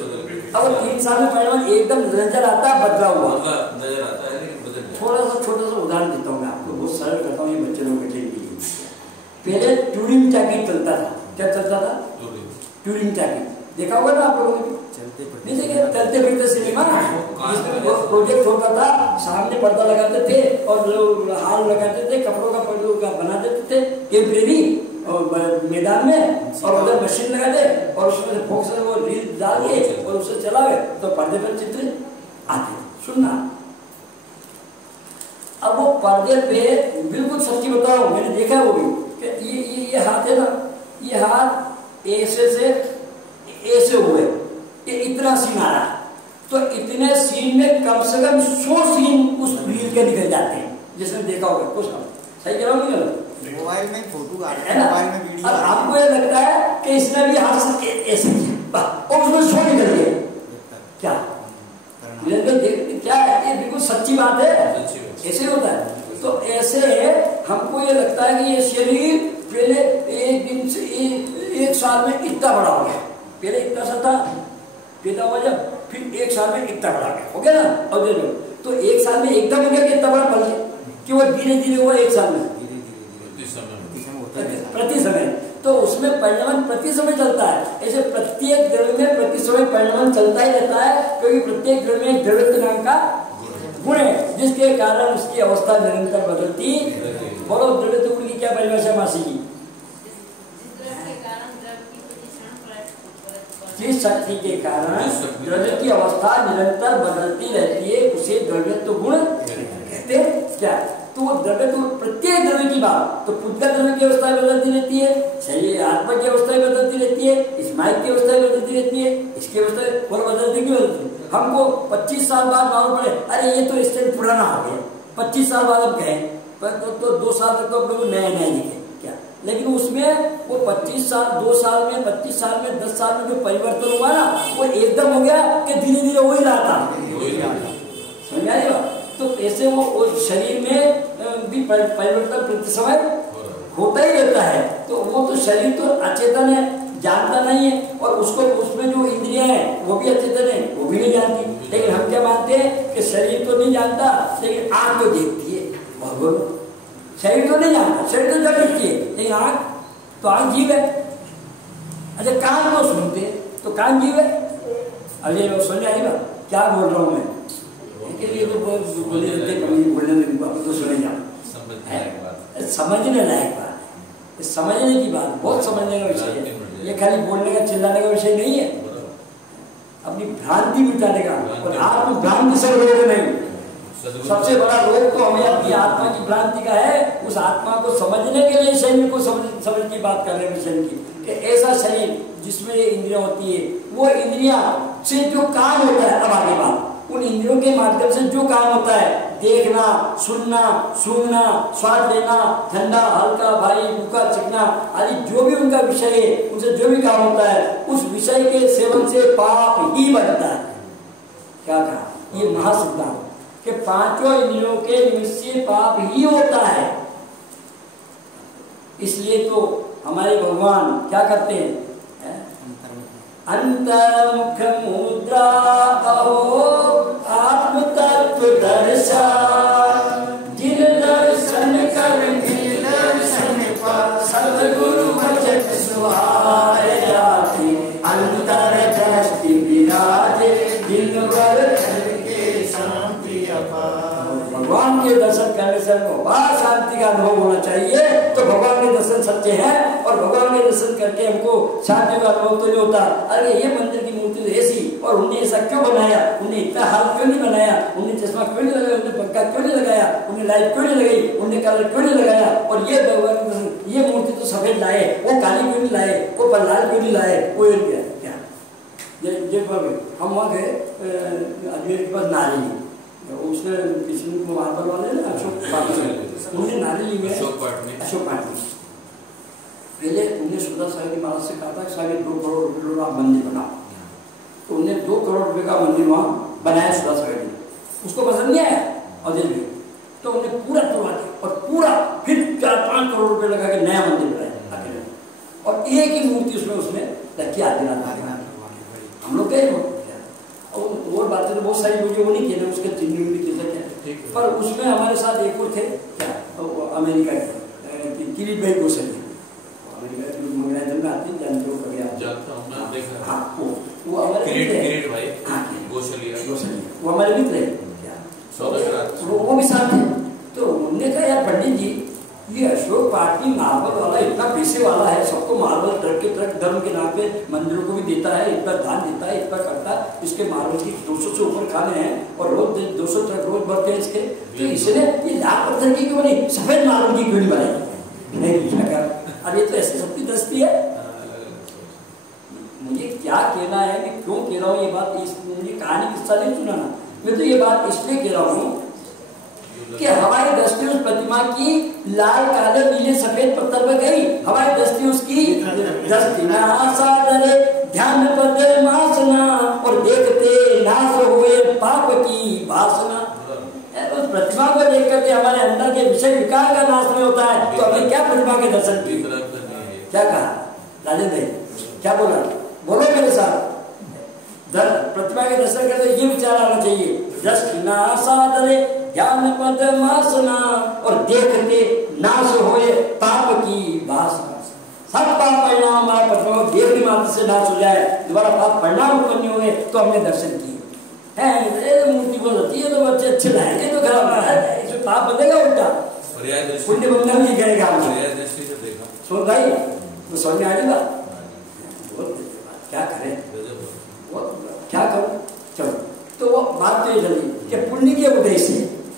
अब 3 साल में परिणाम एकदम नजर आता है, बदला हुआ नजर आता है, लेकिन बदल थोड़ा सा छोटा सा उदाहरण देता हूँ मैं आपको, बहुत सरल करता हूँ ये बच्चे लोगों के लिए। पहले ट्यूरिंग टैकी चलता था, क्या चलता था? ट्यूरिंग टैकी देखा होगा ना आप लोगों ने? नहीं देखे? चलते फिरते सिनेमा, जिसमें प्रोजेक्ट होता था, सामने पर्दा लगाते थे और हाल लगाते थे, कपड़ों का बना देते थे टेम्परेरी और मैदान में, और उधर मशीन लगा दे और उसमें से फोकस वो रील डाल के और उसे चलावे तो पर्दे पर चित्र आते। सुनना, अब वो पर्दे पे बिल्कुल सच्ची बताओ, मैंने देखा है वो भी कि ये हाथ है ना, ये हाथ ऐसे से ऐसे हुए, ये इतना सीन आ रहा है, तो इतने सीन में कम से कम 100 सीन उस रील के निकल जाते हैं, जिसने देखा होगा। कुछ सही कह रहा हूँ नहीं? मोबाइल में फोटो है ना, और आपको ये लगता है कि इसने भी हाथ से ऐसे किया और उसमें 100 निकल गए। क्या क्या है? ये बिल्कुल सच्ची बात है, ऐसे होता है। तो ऐसे हमको ये लगता है कि ये शरीर पहले एक दिन से 1 साल में इतना बड़ा हो गया, पहले इतना सा था, पैदा हुआ जब, फिर 1 साल में इतना बड़ा हो गया ना, और दे दो तो 1 साल में एकदम हो गया कि इतना बड़ा पल गया कि वो धीरे धीरे हुआ 1 साल में, प्रति समय। तो उसमें परिणाम प्रति समय चलता है, ऐसे प्रत्येक द्रव्य में प्रति समय परिणाम चलता ही रहता है, क्योंकि प्रत्येक द्रव्य में एक द्रव्यत्व नाम का जिसके कारण उसकी अवस्था निरंतर बदलती। बोलो द्रव्य तो उनकी क्या परिभाषा मासी की? जिस शक्ति के कारण द्रव्य की अवस्था निरंतर बदलती रहती है उसे द्रव्यत्व गुण कहते हैं। क्या? तो वो द्रव्य तो प्रत्येक द्रव्य की बात, तो खुद का द्रव्य की अवस्था बदलती रहती है, शरीर आत्मा की अवस्था बदलती रहती है, इस माइक की अवस्था बदलती रहती है, इसकी अवस्था और बदलती क्यों बदलती है? हमको 25 साल बाद मालूम पड़े अरे ये तो स्टैंड पुराना आ गया, 25 साल बाद हम कहें तो 2 साल तक तो हम लोग नए नए दिखे क्या, लेकिन उसमें वो 25 साल 2 साल में 25 साल में 10 साल में जो परिवर्तन हुआ ना वो एकदम हो गया कि धीरे धीरे वही रहा था। समझ आ रही बात? तो ऐसे वो शरीर में भी परिवर्तन प्रति समय होता ही रहता है। तो वो तो शरीर तो अचेतन है, जानता नहीं है, और उसको उसमें जो इंद्रियां हैं वो भी अचेतन है, वो भी नहीं जानती। लेकिन हम क्या मानते हैं कि शरीर तो नहीं जानता लेकिन आंख तो देखती है। भगवान शरीर तो नहीं जानता, शरीर तो जड़ मिट्टी है, लेकिन आंख तो आंख जीव है। अच्छा कान तो सुनते तो कान जीव है। अब ये लोग समझ आएगा क्या बोल रहा हूँ मैं, के लिए तो बोले बोलने तो सुने जाओ, समझने लायक बात है, समझने की बात, बहुत समझने का विषय है। ये खाली बोलने का चिल्लाने का विषय नहीं है, अपनी भ्रांति मिटाने का। और आत्म भ्रांति से रोग नहीं, सबसे बड़ा रोग तो हमें अपनी आत्मा की भ्रांति का है। उस आत्मा को समझने के लिए शरीर को समझ की बात कर रहे हैं शरीर की, कि ऐसा शरीर जिसमें ये इंद्रियां होती है, वो इंद्रियां से जो काम होता है, अब आगे बात, उन इंद्रियों के माध्यम से जो काम होता है, देखना, सुनना, सूंघना, स्वाद लेना, ठंडा, हल्का, भारी, फूका, चिकना आदि जो भी उनका विषय है, उनसे जो भी काम होता है, उस विषय के सेवन से पाप ही बनता है। क्या कहा? ये महासिद्धांत कि 5 इंद्रियों के निमित्त से पाप ही होता है। इसलिए तो हमारे भगवान क्या करते हैं? अंतर्मुख मुद्रा अहो आत्म तत्व दर्शन, जिन दर्शन कर दर्शन पर सद्गुरु वचन सुहाए जाते, अंतर दृष्टि विराजे दिन भर के शांति अपार। भगवान के दर्शन करने से हमको बड़ा शांति का अनुभव होना चाहिए। तो भगवान के दर्शन सच्चे हैं, और भगवान के दर्शन करके हमको शांति का अनुभव तो नहीं होता। अरे ये मंदिर की मूर्ति तो ऐसी, और उन्हें ऐसा क्यों बनाया, उन्हें इतना हाल क्यों नहीं बनाया, उन्हें चश्मा क्यों नहीं लगाया, उन्हें पंखा क्यों नहीं लगाया, उन्हें लाइट क्यों नहीं लगाई, उन्हें कलर क्यों नहीं लगाया, और ये भगवान के दर्शन, ये मूर्ति तो सफेद लाए, वो काली क्यों नहीं लाए, वो लाल क्यों नहीं लाए, वो क्या हम वहाँ गए अजमेर के पास नारी, उसने किसी को मार्बल वाले ना अशोक पार्टी, उन्हें नारी में अशोक पार्टी पहले उन्हें सुधा साहब की महाराज से कहा था कि साहब 2 करोड़ रुपये आप मंदिर बनाओ। तो उन्हें 2 करोड़ रुपये का मंदिर वहाँ बनाया सुधा साहब ने, उसको पसंद नहीं आया और दिल में, तो उन्हें पूरा तोड़ा दिया और पूरा फिर 4-5 करोड़ रुपये लगा के नया मंदिर बनाया अकेले, और एक ही मूर्ति उसमें रखी आदिनाथ। हम लोग गए और बातें तो बहुत सारी मुझे वो नहीं किया ना, उसके चिन्ह पर उसमें हमारे साथ एक और थे क्या, अमेरिका के किरीट भाई गोसाई, अमेरिका के मंगलाचरण में आते जानते हो? हाँ वो हमारे वो हमारे मित्र है, वो भी साथ थे। तो उन्होंने कहा यार पंडित जी ये अशोक पार्टी मार्बल वाला इतना पैसे वाला है, सबको मार्बल ट्रक के ट्रक धर्म के नाम पे मंदिरों को भी देता है, इतना दान देता है, इतना करता है, इसके मार्बल की 200 से ऊपर खाने हैं और रोज 200 ट्रक रोज भरते हैं इसके, तो इसने ये लाख पत्थर की क्यों नहीं सफेद मार्बल की क्यों नहीं बनाई? नहीं, अब ये तो ऐसी सबकी दस्ती है। मुझे क्या कहना है, मैं क्यों कह रहा हूँ ये बात, मुझे कहानी किस्सा नहीं सुनाना, मैं तो ये बात इसलिए कह रहा हूँ कि हमारी दृष्टि उस प्रतिमा की लाल काले नीले सफेद पत्थर पर गई, हमारी दृष्टि उसकी दृष्टि सादरे ध्यान पद मासना, और देखते नाश हुए पाप की वासना। उस प्रतिमा को देख करके हमारे अंदर के विषय विकार का नाश नहीं होता है, तो हमने क्या प्रतिमा के दर्शन किए? क्या कहा राजेंद्र भाई, क्या बोला? बोलो मेरे साथ, प्रतिमा के दर्शन करते ये विचार आना चाहिए, दृष्टि सादरे ध्यान पद मासना, और देखते नाश होए पाप की वासना। सब पाप परिणाम हमारा प्रतिमा देखने मात्र से नाश हो जाए, दोबारा पाप परिणाम उत्पन्न हुए तो हमने दर्शन किए हैं। मूर्ति बहुत अच्छी है, तो बच्चे अच्छे लाएंगे तो खराब है, इसमें पाप बनेगा उल्टा, पुण्य बंधन नहीं करेगा। सुन भाई तो समझ में आ गई बात, क्या करें, क्या करो, चलो। तो वो बात तो ये चली कि पुण्य के उद्देश्य से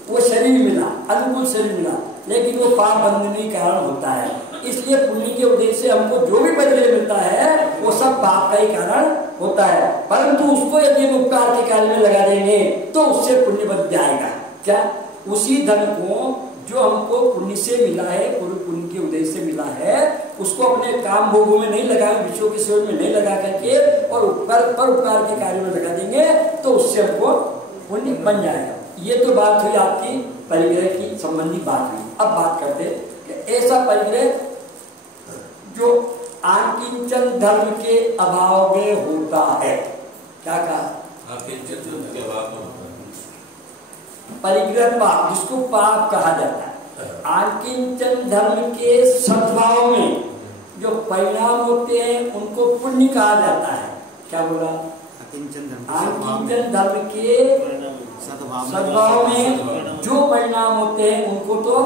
वो शरीर मिला, अनुकूल शरीर मिला, लेकिन वो पाप बंधनीय कारण होता है। इसलिए पुण्य के उद्देश्य से हमको जो भी परिग्रह मिलता है वो सब पाप का ही कारण होता है। परंतु उसको यदि हम उपकार के कार्य में लगा देंगे तो उससे पुण्य बन जाएगा। क्या उसी धन को जो हमको पुण्य से मिला है, पुण्य के उद्देश्य से मिला है, उसको अपने काम भोगों में नहीं लगा, विषयों के सेवन में नहीं लगा करके और उपकार के कार्य में लगा देंगे तो उससे हमको पुण्य बन जाएगा। ये तो बात हुई आपकी परिग्रह की संबंधी बात हुई। अब बात करते कि ऐसा परिग्रह जो आकिंचन धर्म के अभाव में होता है। क्या कहा? आकिंचन धर्म के अभाव में होता है परिग्रह पाप, जिसको पाप कहा जाता है। आकिंचन धर्म के सद्भाव में जो परिणाम होते हैं उनको पुण्य कहा जाता है। क्या बोला? आकिंचन धर्म के सद्भाव में जो परिणाम होते हैं उनको तो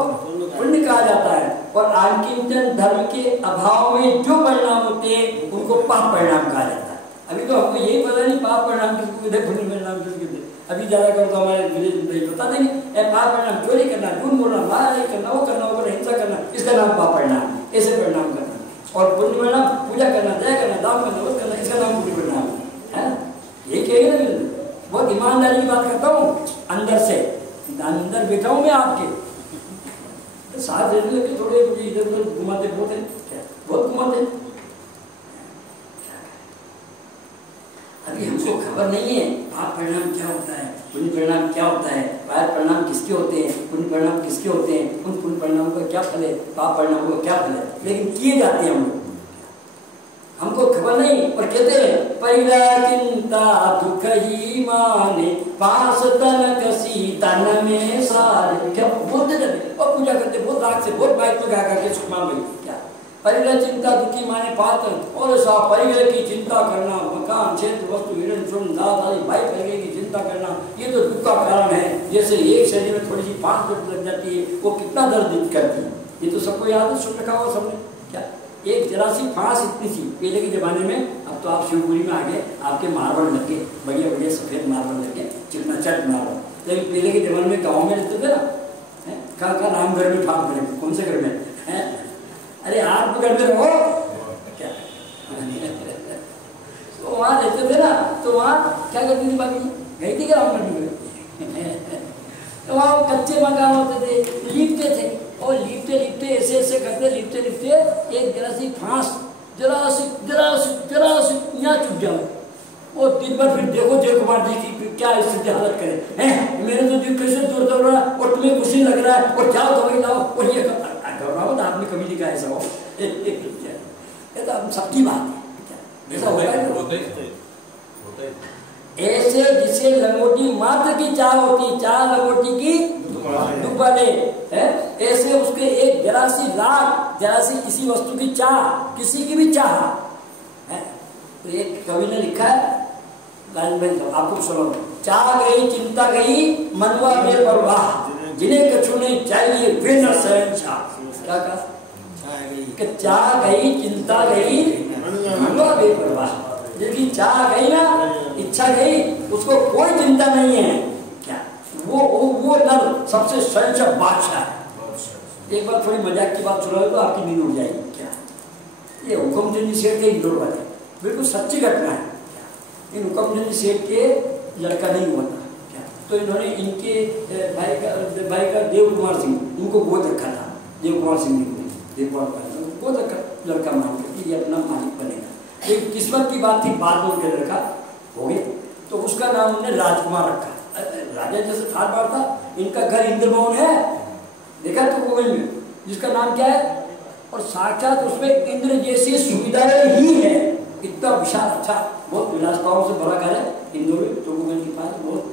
पुण्य कहा जाता है, और आकिंचन धर्म के अभाव में जो परिणाम होते हैं उनको पाप परिणाम कहा जाता है। अभी तो हमको यही पता नहीं पाप परिणाम किसको कहते हैं, पुण्य परिणाम किसको कहते हैं। अभी ज्यादा कर तो हमारे विलेज में बता देंगे पाप परिणाम चोरी करना, झूठ बोलना, मार करना, वो करना, वो हिंसा करना, इसका नाम पाप परिणाम, ऐसे परिणाम करना। और पुण्य परिणाम पूजा करना, दया करना, दान करना, वो करना, इसका नाम पुण्य परिणाम है। ये कहेगा ना, बहुत ईमानदारी की बात करता हूँ, अंदर से अंदर बैठा हूँ मैं आपके तो साथ रहने लगे, थोड़े इधर उधर घुमाते बहुत घुमाते। अभी हमको खबर नहीं है पाप परिणाम क्या होता है, पुण्य परिणाम क्या होता है, पाप परिणाम किसके होते हैं, पुण्य परिणाम किसके होते हैं, उन पुण्य परिणामों का क्या फल है, पाप परिणामों का क्या फल है, लेकिन किए जाते हैं हम लोग, हमको खबर नहीं। और कहते हैं परिग्रह चिंता दुख ही माने, पास तन कसी तन में सारे, क्या बोलते रहते और पूजा करते, बहुत राग से, बहुत बाइक में गा करके सुखमान भाई। क्या परिग्रह चिंता दुखी माने पात्र, और ऐसा परिग्रह की चिंता करना, मकान क्षेत्र वस्तु हिरण सुन दाद आदि भाई परिग्रह की चिंता करना, ये तो दुख का कारण है। जैसे एक शरीर में थोड़ी सी 5 चोट लग जाती है, वो कितना दर्द करती है, ये तो सबको याद है, सुन रखा हुआ सबने। क्या एक जरा सी फांस इतनी सी पहले के जमाने में, अब तो आप शिवपुरी में आ गए, आपके मार्बल लगे, बढ़िया बढ़िया सफेद मार्बल लगे, चिकना चट मार्बल। लेकिन पहले के जमाने में गाँव में रहते थे ना, कहाँ राम घर में फांक बने, कौन से घर में है? अरे आप घर में रहो क्या तो वहाँ रहते थे ना, तो वहाँ क्या करती थी बाकी गई थी क्या राम घर में तो वहाँ कच्चे मकान होते थे, लीपते थे, और लिपते लिपते ऐसे ऐसे करते, लिपते लिपते एक जरा सी फांस जरा सी यहाँ चुप जाओ, वो दिन भर फिर देखो जय कुमार जी की क्या स्थिति हालत करे हैं, मेरे तो दिल कैसे दूर दौड़ रहा है और तुम्हें खुशी लग रहा है, और जाओ दवाई लाओ, और ये घबराओ, आपने कभी लिखा ऐसा हो, ये तो हम सबकी बात है, ऐसा होता है। ऐसे जिसे लंगोटी मात्र की चाह होती, चाह लंगोटी की दुबले है, ऐसे उसके एक जरा सी राग, जरा सी किसी वस्तु की चाह, किसी की भी चाह है। तो एक कवि ने लिखा है, आपको सुनो, चाह गई चिंता गई मनवा में परवाह, जिन्हें कछु नहीं चाहिए वे न शहंशाह। क्या कहा? चाह गई चिंता गई मनवा में परवाह, जिनकी चाह गई ना, इच्छा गई, उसको कोई चिंता नहीं है। क्या वो नर सबसे शहंशाह बादशाह है। एक बार थोड़ी मजाक की बात सुनाओ तो आपकी नींद उड़ जाएगी। क्या ये हुक्मचंद सेठ के इंदौर वाले, बिल्कुल सच्ची घटना है। इन हुक्मचंद सेठ के लड़का नहीं हुआ था। क्या तो इन्होंने इनके भाई का देव कुमार सिंह, उनको गोद रखा था, देव कुमार सिंह ने देव कुमार गोद रखा, लड़का मान करके ये अपना मालिक बनेगा। एक किस्मत की बात थी, बाद में उनके लड़का हो गया, तो उसका नाम उन्होंने राजकुमार रखा। राजा जैसे थार बार था, इनका घर इंद्र भवन है, देखा तो गूगल में, जिसका नाम क्या है, और साक्षात उसमें इंद्र जैसी सुविधाएं ही है, इतना विशाल, अच्छा, बहुत विलासताओं से भरा घर है इंदौर में, तो गूगल के पास बहुत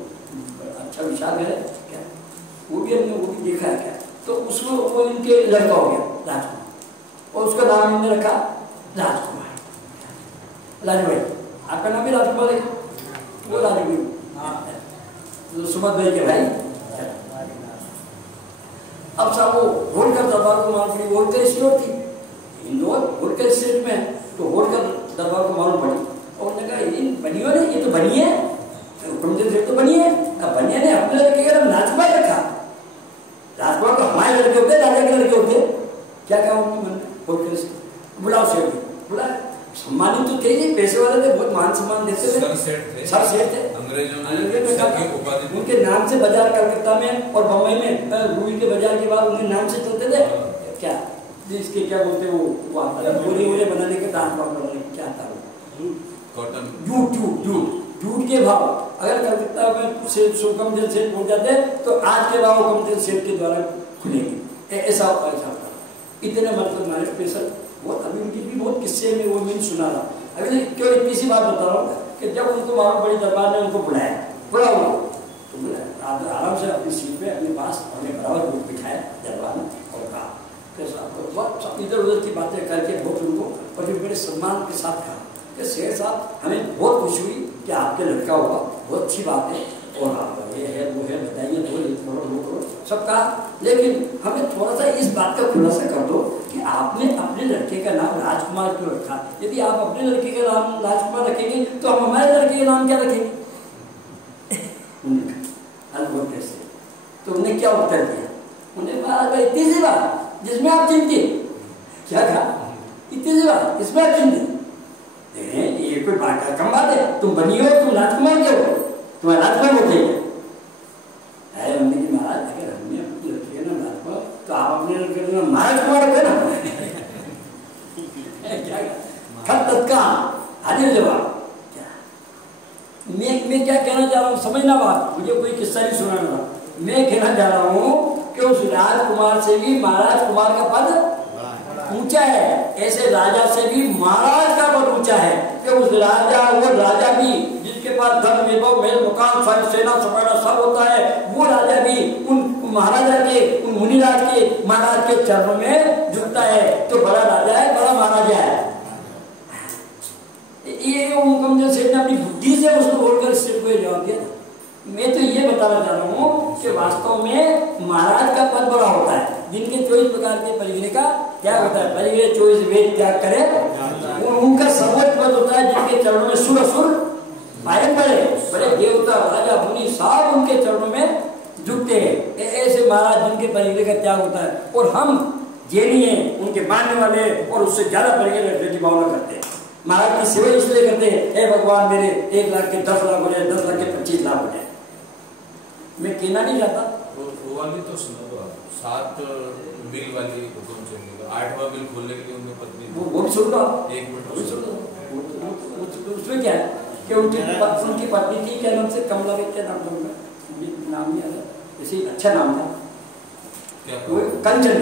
अच्छा विशाल घर है। क्या वो भी हमने वो भी देखा है। क्या तो उसमें वो इनके लड़का हो गया राजकुमार, और उसका नाम इन्होंने रखा राजकुमार। राजू भाई, आपका नाम भी राजकुमार है, वो राजू भाई। सुमत भाई के भाई। अब साहब वो होलकर दरबार को मालूम पड़ी, होलकर स्टेट थी इंदौर, होलकर स्टेट में, तो होलकर दरबार को मालूम पड़ी और उन्होंने कहा इन बनियों ने, ये तो बनी है, हुकुमचंद सेठ तो बनी है, अब बनिया ने अपने लड़के का नाम राजकुमार रखा। राजकुमार तो हमारे लड़के होते, राजा के लड़के होते। क्या कहा उन्होंने, होलकर से बुलाओ सेठ, बुला, सम्मानित तो थे ही, पैसे वाले थे, बहुत मान सम्मान देते थे, सर सेठ थे। अंग्रेजों ने उनके नाम से बाजार कलकत्ता में और बम्बई में रूई के बाजार के बाद उनके नाम से चलते थे। क्या इसके क्या बोलते वो बोरी वोरे बनाने के दांत बनाने क्या था cotton, jute jute jute jute के भाव अगर कलकत्ता में से हुकुमचंद सेठ पहुंच जाते तो आज के भाव हुकुमचंद सेठ के द्वारा खुलेंगे, ऐसा था। इतने मतलब हमारे स्पेशल बहुत, अभी उनकी भी बहुत किस्से में वो मैंने सुना रहा। अभी क्यों इतनी सी बात बता रहा हूँ कि जब उनको मालूम पड़ी दरबार ने उनको बुलाया, बुलाओ तो बुलाया, आराम से अपनी सीट पे अपने पास अपने बराबर बुक बिठाया दरबार में और कहा बहुत इधर उधर की बातें करके बहुत उनको और फिर बड़े सम्मान के साथ कहा कि सेठ साहब हमें बहुत खुशी हुई कि आपके लड़का हुआ, बहुत अच्छी बात है और आप ये है वो है बताइए, वो करो सब कहा, लेकिन हमें थोड़ा सा इस बात का खुलासा कर दो कि आपने अपने लड़के का नाम राजकुमार क्यों रखा? यदि आप अपने लड़के का नाम राजकुमार रखेंगे तो हम हमारे लड़के का नाम क्या रखेंगे? तो उन्हें क्या उत्तर दिया? उन्हें कहा इतनी सी बात जिसमें आप चिंतित, क्या कहा? इतनी सी बात इसमें आप चिंतित, ये कोई बात कम बात है? तुम बनी हो, तुम राजकुमार क्या हो, तुम्हारा राजकुमार होते हैं। हमने की महाराज अगर हमने अपने लड़के का नाम राजकुमार तो आप अपने लड़के का नाम महाराज कुमार रखे ना। क्या खत तत्काल हाजिर जवाब। क्या मैं क्या कहना चाह रहा हूँ, समझना बात, मुझे कोई किस्सा नहीं सुनाना। मैं कहना चाह रहा हूँ कि उस राजकुमार से भी महाराज कुमार का पद ऊंचा है, ऐसे राजा से भी महाराज का पद ऊंचा है कि उस राजा, वो राजा भी जिसके पास धन वैभव मेल मुकाम सेना सपना सब होता है, वो राजा भी उन महाराजा के, उन मुनिराज के, महाराज के चरणों में झुकता है। तो बड़ा राजा है, बड़ा महाराजा है। ये हुकुमचंद सेठ ने अपनी बुद्धि से उसको बोलकर सिर्फ को जवाब दिया। मैं तो ये बताना चाह रहा हूँ कि वास्तव में महाराज का पद बड़ा होता है, जिनके 24 प्रकार के परिग्रह का त्याग होता है, परिग्रह 24 वेद त्याग करे, उनका सर्वोच्च पद होता है, जिनके चरणों में सुर असुर पायन बड़े बड़े देवता राजा मुनि सब उनके चरणों में झुकते हैं। ऐसे महाराज जिनके परिग्रह का त्याग होता है, और हम जेनी हैं, उनके मानने वाले और उससे ज्यादा परिग्रह रखने की भावना करते हैं। महाराज की सेवा इसलिए करते हैं, हे भगवान मेरे 1 लाख के 10 लाख हो जाए, 10 लाख के 25 लाख हो जाए। मैं कहना नहीं चाहता, वो वाली तो सुनो, 7 मिल वाली हुकुमचंद, 8वां मिल खोलने के लिए उनकी पत्नी वो भी सुन लो, 1 मिनट उसमें क्या है कि उनकी पत्नी थी, क्या नाम से, कमला के क्या नाम था उनका, नाम नहीं आता, ऐसे अच्छा नाम था, कंचन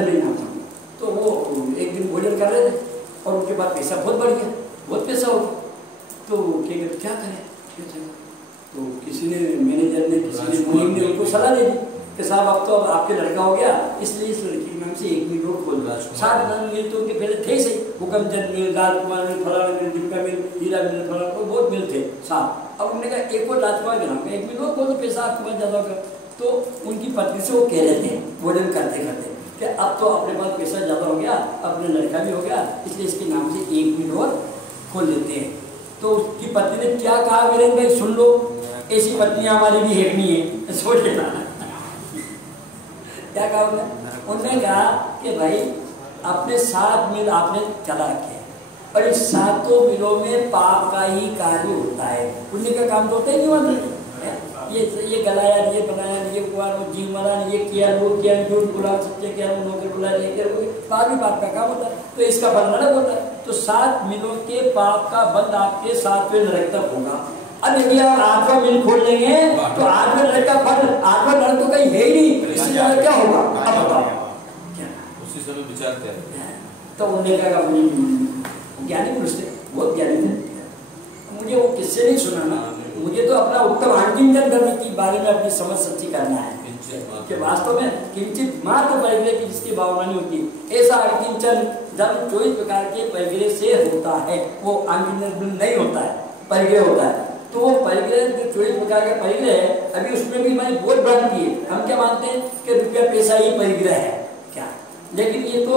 नहीं नाम था। तो वो एक दिन भोजन कर रहे थे और उनके बाद पैसा बहुत बढ़ गया, बहुत पैसा हो गया। तो क्या करें, तो किसी ने, मैनेजर ने, किसी ने, मुनीम ने उनको सलाह दे दी कि साहब अब तो आपके लड़का हो गया, इसलिए इस लड़की के नाम से 1 मिल और खोल दो। 7 मिल तो उनके पहले थे सही, हुकुमचंद मिल, राजकुमार मिल, फलाना मिल, दीपिका मिल, हीरा मिल, फलाना, बहुत मिल थे 7। अब उन्होंने कहा एक और राजकुमार के नाम का 1 मिल और खोल दो, पैसा आपके पास ज्यादा होगा। तो उनकी पत्नी से वो कह रहे थे भोजन करते करते कि अब तो अपने पास पैसा ज्यादा हो गया, अपने लड़का भी हो गया, इसलिए इसके नाम से 1 मिल और खोल देते हैं। तो उसकी पत्नी ने क्या कहा, वीरेंद्र भाई सुन लो, ऐसी पत्नी हमारी भी हेगनी है, सोच लेना। क्या कहा उन्होंने कहा कि भाई अपने 7 मिल आपने चला रखे और इस 7 मिलों में पाप का ही कार्य होता है, पुण्य का काम तो होता ही नहीं वहां। ये गलाया, ये बनाया, ये कुआ, जी मरा, ये किया, वो किया, झूठ बोला, सच्चे किया, नौकर बोला, ये किया, पाप ही पाप का काम होता है, तो इसका फल नरक होता है। तो 7 मिलों के पाप का बंद आपके 7वें नरक तक होगा। अब यदि आप 8वां मिल खोल लेंगे तो 8वें नरक का फल, 8वां नरक तो कहीं है ही नहीं, इससे ज्यादा क्या होगा अब बताओ। उसी समय विचारते हैं। तो उन्होंने कहा, ज्ञानी पुरुष थे, बहुत ज्ञानी थे, मुझे वो किससे नहीं सुनाना, मुझे तो अपना उत्तम आंकिंचन करने के बारे में अपनी समझ सच्ची करना है कि वास्तव में किंचित मात्र परिग्रह की जिसकी भावना नहीं होती, ऐसा आंकिंचन जब 24 प्रकार के परिग्रह से होता है, वो आंकिंचन नहीं होता है, परिग्रह होता है। तो वो परिग्रह जो 24 प्रकार के परिग्रह है, अभी उसमें भी हमारी बहुत भ्रांति है। हम क्या मानते हैं कि रुपया पैसा ही परिग्रह है क्या, लेकिन ये तो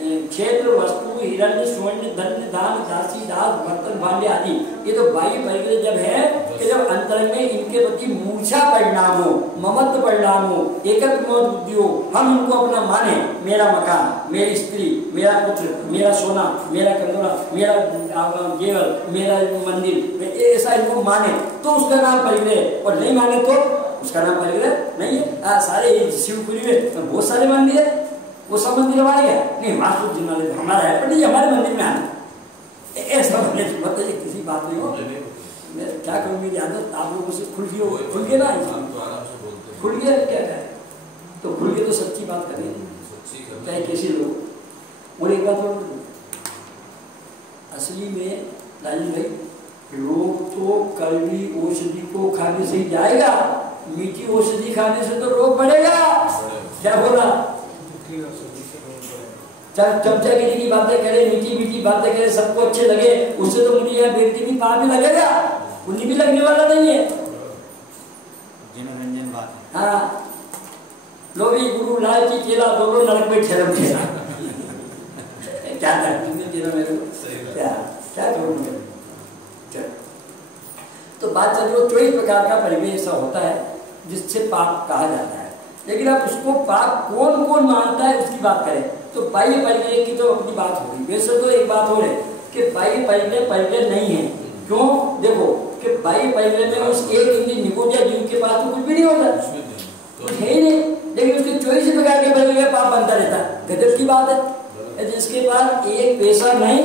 क्षेत्र, वस्तु, हिरण्य, स्वर्ण, धन्य, दान, दासी, दास, बर्तन, भांडे आदि, ये तो बाह्य परिग्रह जब है कि जब अंतरंग में इनके प्रति मूर्छा परिणाम हो, ममत्व परिणाम हो, एकत्व बुद्धि हो, हम इनको अपना माने, मेरा मकान, मेरी स्त्री, मेरा पुत्र, मेरा सोना, मेरा कंगना, मेरा जेवर, मेरा मंदिर, ऐसा इनको माने तो उसका नाम परिग्रह, और नहीं माने तो उसका नाम परिग्रह नहीं है। सारे शिवपुरी में बहुत सारे मंदिर है, वो सब मंदिर हमारे हैं नहीं, वास्तु जिन्होंने हमारा है, पर नहीं हमारे मंदिर में आना ऐसा बताइए, किसी बात नहीं हो। मैं क्या करूँ, मेरी आदत आप लोगों से खुल गई ना, खुल गया क्या है, तो खुल के तो सच्ची बात करें, चाहे कैसे लोग। और एक बात और, असली में लाली भाई, रोग तो कड़वी औषधि को खाने से ही जाएगा, मीठी औषधि खाने से तो रोग बढ़ेगा। क्या बोला, चमचागिरी की बातें करे, मीठी मीठी बातें करे, सबको अच्छे लगे, उससे तो मुझे यहाँ व्यक्ति भी पाप भी लगेगा, उन्हीं भी लगने वाला नहीं है। जनरंजन बात है। हाँ, लोभी गुरु लालची चेला, दोनों नरक में ठहर ठहरा। क्या देना मेरे को, क्या करूँ। तो बात चल रही, 24 प्रकार का परिवेश ऐसा होता है जिससे पाप कहा जाता है, लेकिन अब उसको पाप कौन कौन मानता है उसकी बात करें तो बाह्य परिग्रह की तो अपनी बात हो गई। वैसे तो एक बात हो है कि बाह्य परिग्रह नहीं है। क्यों, देखो कि बाह्य परिग्रह में उस एक इंद्रिय निकोटिया जीव के पास तो कुछ भी नहीं होता, कुछ है ही नहीं, लेकिन उसके 24 प्रकार के परिग्रह पाप बनता रहता है। गजब की बात है, जिसके पास एक पैसा नहीं,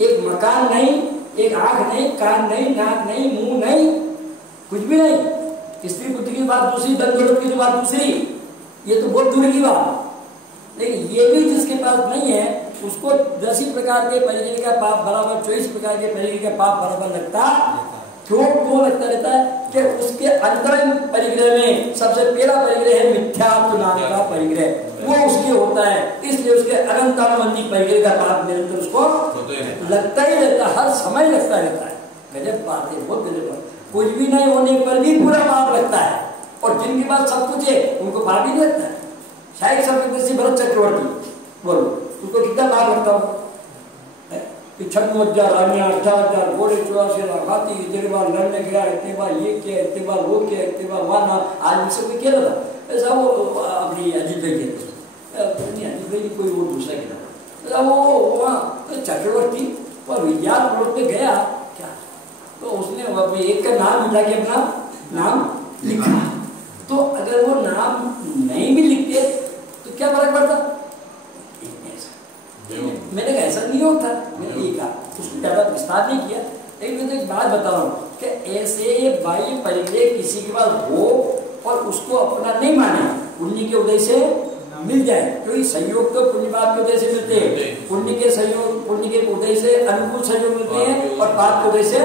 एक मकान नहीं, एक आंख नहीं, कान नहीं, नाक नहीं, मुंह नहीं, कुछ भी नहीं, स्त्री पुत्र की बात दूसरी, धन दौलत की तो बात दूसरी, ये तो बहुत दूर की बात। लेकिन ये भी जिसके पास नहीं है उसको 10 प्रकार के परिग्रह का पाप बराबर 24 प्रकार के परिग्रह का पाप बराबर लगता क्यों लगता रहता है कि उसके अंतरंग परिग्रह में सबसे पहला परिग्रह है मिथ्यात्व नाम का परिग्रह, वो उसके होता है, इसलिए उसके अनंतानुबंधी परिग्रह का पाप निरंतर उसको लगता ही रहता है, हर समय लगता रहता है। गजब बात है, बहुत गजब बात। कुछ भी नहीं होने पर भी पूरा पाप लगता है, और जिनके पास सब कुछ है उनको पाप ही नहीं लगता है। शायद सब भरत चक्रवर्ती बोलो, उसको कितना पाप लगता हो, 56,000 रानियां, 18,000 घोड़े, 84 हाथी, इतने बार लड़ने गया, इतने बार ये किया, इतने बार वो किया, इतने बार वहां आज सब में क्या था, ऐसा वो अपनी अजीत भाई के अजीत भाई कोई वो दूसरा किया वो वहाँ चक्रवर्ती पर विज्ञान रोड पे गया क्या, तो उसने एक का नाम मिला के अपना नाम लिखा। तो अगर वो नाम नहीं भी लिखते तो क्या फर्क पड़ता, मैंने कहा ऐसा नहीं होता, मैंने ये कहा, उसको ज्यादा विस्तार नहीं किया। लेकिन मैं तो एक बात बता रहा हूँ कि ऐसे बाह्य परिग्रह किसी के पास हो और उसको अपना नहीं माने, पुण्य के उदय से मिल जाए, क्योंकि सहयोग तो पुण्य पाप के उदय से मिलते हैं, पुण्य के उदय से अनुकूल सहयोग मिलते हैं और पाप के उदय से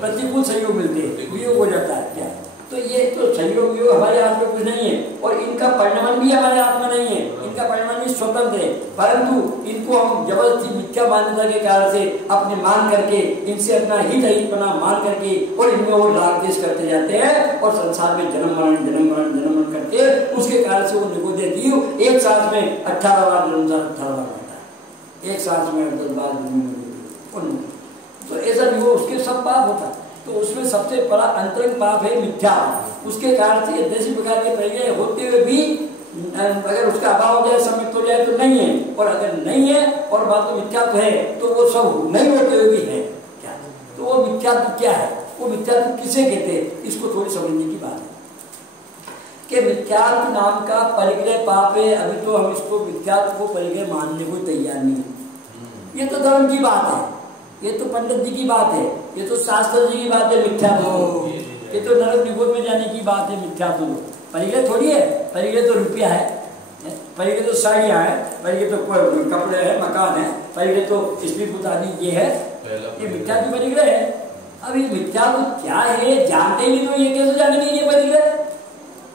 प्रतिकूल सहयोग मिलते हैं, वियोग हो जाता है क्या। तो ये तो सहयोग वियोग हमारे हाथ में कुछ नहीं है, और इनका परिणाम भी हमारे हाथ में नहीं है, इनका परिणाम भी स्वतंत्र है, परंतु इनको हम जबरदस्ती मिथ्या मान्यता के कारण से अपने मान करके, इनसे अपना हित अहितपना मान करके और इनमें वो लाभ देश करते जाते हैं, और संसार में जन्म मरण करते हैं। उसके कारण से वो निकोटिया जीव एक साथ में 18 बार जन्म 18 बार करता है, एक साथ में 10 बार जन्म, तो ऐसा नहीं, वो उसके सब पाप होता है। तो उसमें सबसे बड़ा अंतरंग पाप है मिथ्या, उसके कारण से 10 प्रकार के परिग्रह होते हुए भी अगर उसका अभाव हो जाए, सम्मिलित हो जाए तो नहीं है, और अगर नहीं है और बात तो मिथ्या तो है तो वो सब नहीं होते हुए भी है क्या। तो वो मिथ्यात्व क्या है, वो मिथ्यात्व किसे कहते हैं, इसको थोड़ी समझने की बात है कि मिथ्यात्व नाम का परिग्रह पाप है। अभी तो हम इसको मिथ्यात्व को परिग्रह मानने को तैयार नहीं है, ये तो धर्म की बात है, ये तो पंडित जी की बात है, ये तो शास्त्र जी की बात है मिथ्यात्व, ये तो नरक निगोद में जाने की बात है मिथ्यात्व। परिग्रह थोड़ी है, परिग्रह तो रुपया है, परिग्रह तो साड़ियाँ है, परिग्रह तो कपड़े है, मकान है, परिग्रह तो स्त्री पुत्र आदि ये है, ये मिथ्यात्व परिग्रह है। अब ये मिथ्यात्व क्या है जानते ही नहीं, तो ये कैसे जानेंगे ये परिग्रह,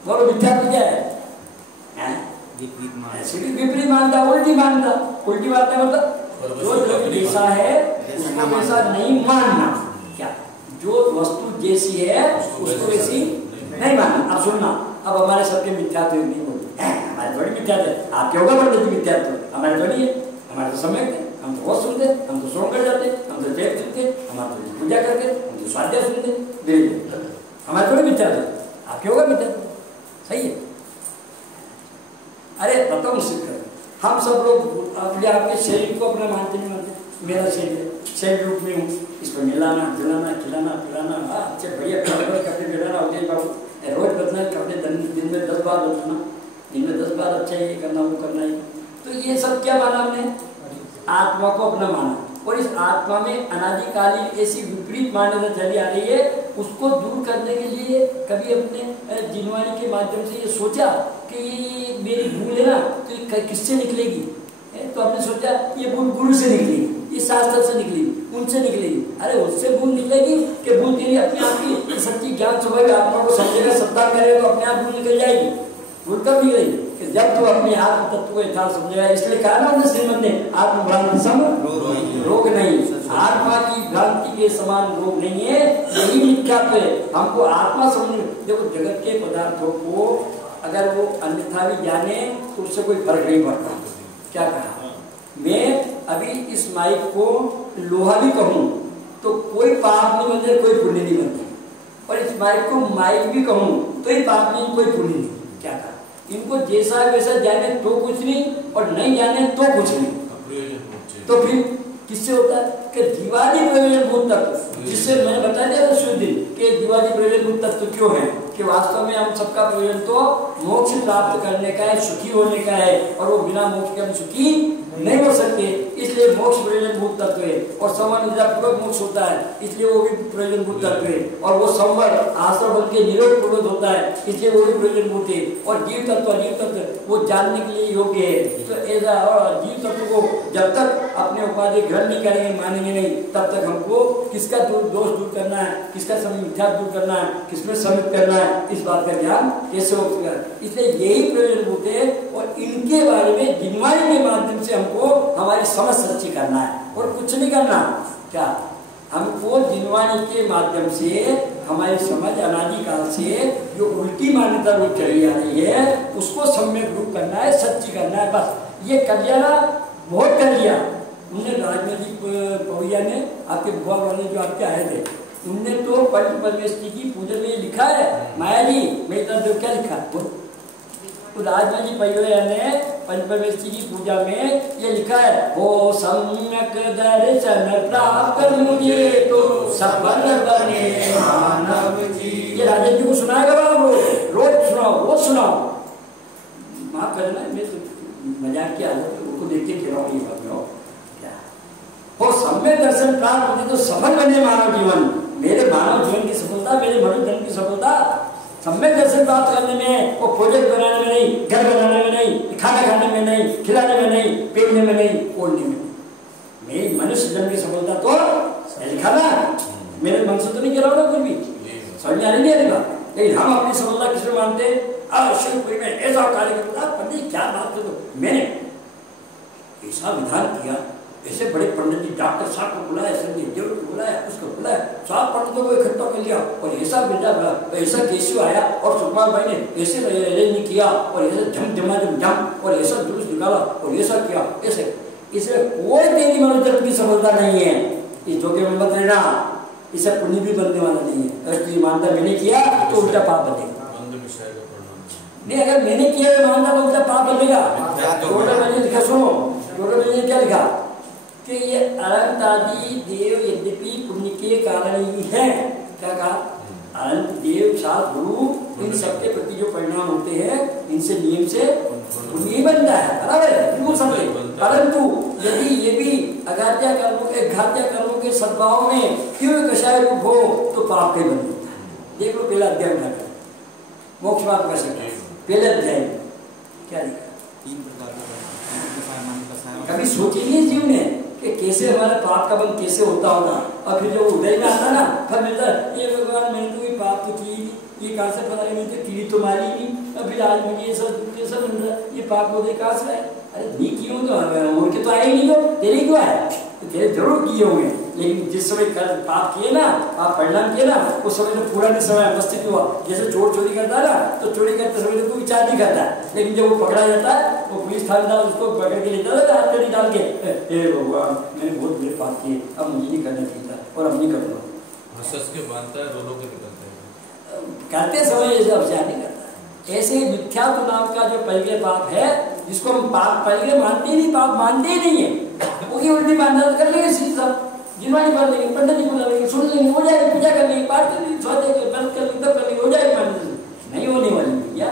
बोलो मिथ्यात्व क्या है, विपरीत मानता, उल्टी मानता मतलब जो द्रव्य जैसा है उसको वैसा नहीं मानना क्या, जो वस्तु जैसी है उसको वैसी नहीं मानना। अब सुनना, अब हमारे सबके मिथ्यात्व नहीं बोलते, हमारे थोड़ी मिथ्यात्व, आपके होगा पंडित जी मिथ्यात्व, हमारे थोड़ी है। हमारे तो समय थे, हम तो बहुत सुनते, हम तो श्रवण कर जाते, हम तो जय सुनते, हमारे तो पूजा करते, हम तो स्वाध्याय सुनते, धीरे हमारे थोड़ी मिथ्यात्व, आपके होगा मिथ्यात्व, सही है। अरे बताओ सिद्ध कर, हम सब लोग अपने आपके शरीर को अपना मानते नहीं मानते, मेरा शरीर रूप में हूँ, इस पर मिलाना जुलाना खिलाना पिलाना, अच्छे बढ़िया कपड़े बिलाना हो गए बाबू, रोज बदलना कपड़े, दिन में 10 बार बदलना, दिन में 10 बार अच्छा ये करना वो करना है। तो ये सब क्या माना हमने? आत्मा को अपना माना, और इस आत्मा में अनादिकालीन ऐसी विपरीत मान्यता चली आ रही है, उसको दूर करने के लिए कभी अपने जिनवाणी के माध्यम से ये सोचा कि ये मेरी भूल है ना, तो ये किससे निकलेगी? तो हमने सोचा ये भूल गुरु से निकलेगी, ये शास्त्र से निकलेगी, उनसे निकलेगी। अरे उससे भूल निकलेगी कि भूल तेरी अपने आप की सच्ची ज्ञान सुबह आत्मा को समझेगा, सत्ता करेगा, तो अपने आप भूल निकल जाएगी। भूल कब निकलेगी? कि जब तू अपने आत्म तत्व को यथार्थ समझेगा। इसलिए कहा ना श्रीमद ने, आत्म भ्रांति सम रोग नहीं, आत्मा की भ्रांति के समान रोग नहीं है, यही मिथ्यात्व है। हमको आत्मा समझ, देखो जगत के पदार्थों को अगर वो अन्यथा भी जाने तो उससे कोई फर्क नहीं पड़ता। क्या कहा? मैं अभी इस माइक को लोहा भी कहूँ तो कोई पाप नहीं बनते, कोई पुण्य नहीं बनते, और इस माइक को माइक भी कहूँ तो ही पाप नहीं, कोई पुण्य नहीं। क्या कहा? इनको जैसा वैसा जाने तो कुछ नहीं, और नहीं जाने तो कुछ नहीं। तो फिर किससे होता है? कि जीवादि प्रयोजनभूत तत्व, जिससे मैंने बता दिया शुद्ध कि जीवादि प्रयोजनभूत तत्व क्यों है, कि वास्तव में हम सबका प्रयोजन तो मोक्ष प्राप्त करने का है, सुखी होने का है, और वो बिना मोक्ष के हम सुखी नहीं हो सकते। इसलिए मोक्ष प्रयोजनभूत तत्व है, और संवर मोक्ष होता है, इसलिए वो भी प्रयोजनभूत तत्व है, और वो संवर आश्रम बन के निरोध पूर्वक होता है, इसलिए वो भी प्रयोजनभूत है। और जीव तत्व अजीव तत्व वो जानने के लिए योग्य है। तो ऐसा और जीव तत्व को जब तक अपने उपाधि ग्रहण नहीं करेंगे, मानेंगे नहीं, तब तक हमको किसका दोष दूर करना है, किसका मिथ्या दूर करना है, किसमें समित करना है, इस बात का ज्ञान कैसे होगा। इसलिए यही प्रयोजनभूत है, और इनके बारे में जिनवाणी के माध्यम से हमको हमारी समझ सच्ची करना है, और कुछ नहीं करना। क्या? हमको जिनवाणी के माध्यम से हमारी समझ अनादिकाल से जो उल्टी मान्यता रूप चली आ रही है उसको सम्यक रूप करना है, सच्ची करना है। बस ये कर लिया ना, बहुत कर लिया। उन्होंने राजमेर जी पवैया ने, आपके बुआ वाले जो आपके आए थे, उनने तो पंच परमेश्वरी की पूजा में लिखा है, माया जी मैं तो क्या लिखा, तो राजमेर जी पवैया ने पंच परमेश्वरी की पूजा में ये लिखा है, ओ सम्यक दर्शन प्राप्त मुझे तो सफल बने मानव जी। ये राजन जी को सुनाएगा बाबू, रोज सुनाओ, रोज सुनाओ। माफ करना, मैं तो मजाक किया, उनको देख के खिलाओ नहीं बात में। वो सम्यक दर्शन प्राप्त होती तो सफल बने मानव जीवन। मेरे मानव जीवन की सफलता, मेरे मनुष्य जन्म की सफलता सम्यक दर्शन प्राप्त करने में, वो प्रोजेक्ट बनाने में नहीं, घर बनाने में नहीं, खाना खाने में नहीं, खिलाने में नहीं, पहनने में नहीं, ओढ़ने में नहीं। मेरी मनुष्य जन्म की सफलता तो लिखा ना, मेरे मन से तो नहीं गिरा कुछ भी, समझ में आ रही नहीं बात। लेकिन हम अपनी सफलता किसमें मानते हैं? शिवपुरी में ऐसा कार्य करता, पंडित क्या बात कर दो, मैंने ऐसा विधान किया, ऐसे बड़े पंडित जी डॉक्टर साहब को बुलाया, संजय देव को बुलाया, उसको बुलाया, सात पंडितों को इकट्ठा कर लिया, और ऐसा बेटा ऐसा केशव आया, और सुकुमार भाई ने ऐसे अरेंज किया, और ऐसे झम और ऐसा जुलूस निकाला, और ऐसा किया, ऐसे इसे कोई तेरी मनोजन की सफलता नहीं है। इस धोखे में मत रहना, इसे पुण्य भी बनने वाला नहीं है। अगर तू ईमानदार मैंने किया तो उल्टा पाप बनेगा, नहीं अगर मैंने किया तो ईमानदार तो उल्टा पाप बनेगा। टोटल मैंने लिखा, सुनो टोटल मैंने क्या लिखा कि ये अनंत आदि देव यद्यपि पुण्य के कारण ही है। क्या कहा? अनंत देव सात गुरु इन सबके प्रति जो परिणाम होते हैं, इनसे नियम से पुण्य बनता है, बराबर है, बिल्कुल समझे। परंतु यदि ये भी अघात्य कर्मों के सद्भाव में क्यों कषाय रूप हो तो पाप के बन जाता है। देख लो पहला अध्याय में मोक्ष मार्ग कैसे, पहले अध्याय क्या लिखा? 3 प्रकार कभी सोचेंगे जीव ने कि कैसे हमारा पाप का बंद कैसे होता होगा, और फिर जो उदय में आता ना फिर मिलता है, ये भगवान मैंने तो पाप तो की, ये कहाँ से पता नहीं, तो कीड़ी तो मारी नहीं, और फिर आज मुझे ये सब मिल रहा है, ये पाप उदय कहाँ से है? अरे नहीं किए हो तो और के तो आए नहीं हो, तेरे क्यों आए? तो तेरे जरूर किए होंगे, लेकिन जिस समय पाप किए ना, पाप परिणाम किए ना, उस समय तो पूरा नहीं समय उपस्थित हुआ। जैसे चोर चोरी करता है ना, तो चोरी करते समय तो कोई विचार नहीं करता है, लेकिन जब वो पकड़ा जाता है, वो पुलिस थानेदार उसको पकड़ के लेता है, हाथ में डाल के, हे भगवान मैंने बहुत बड़े पाप किए, अब मुझे नहीं करना चाहिए था और अब नहीं करूँगा। हंस के बांधता है, रो रो के निकलता है। करते समय ये सब नहीं करता। ऐसे ही मिथ्यात्व नाम का जो पहले पाप है, जिसको हम पाप पहले मानते ही नहीं, पाप मानते ही नहीं है, वो उल्टी मानना कर लेंगे, सीधी साहब जिनवानी कर लेंगे, पंडित जी बुला लेंगे, सुन लेंगे, हो जाएगी, पूजा कर लेंगे, पाठ कर लेंगे, स्वाद देंगे, व्रत कर लेंगे, तब कर लेंगे, हो जाएगी मान्यता। नहीं होने वाली भैया,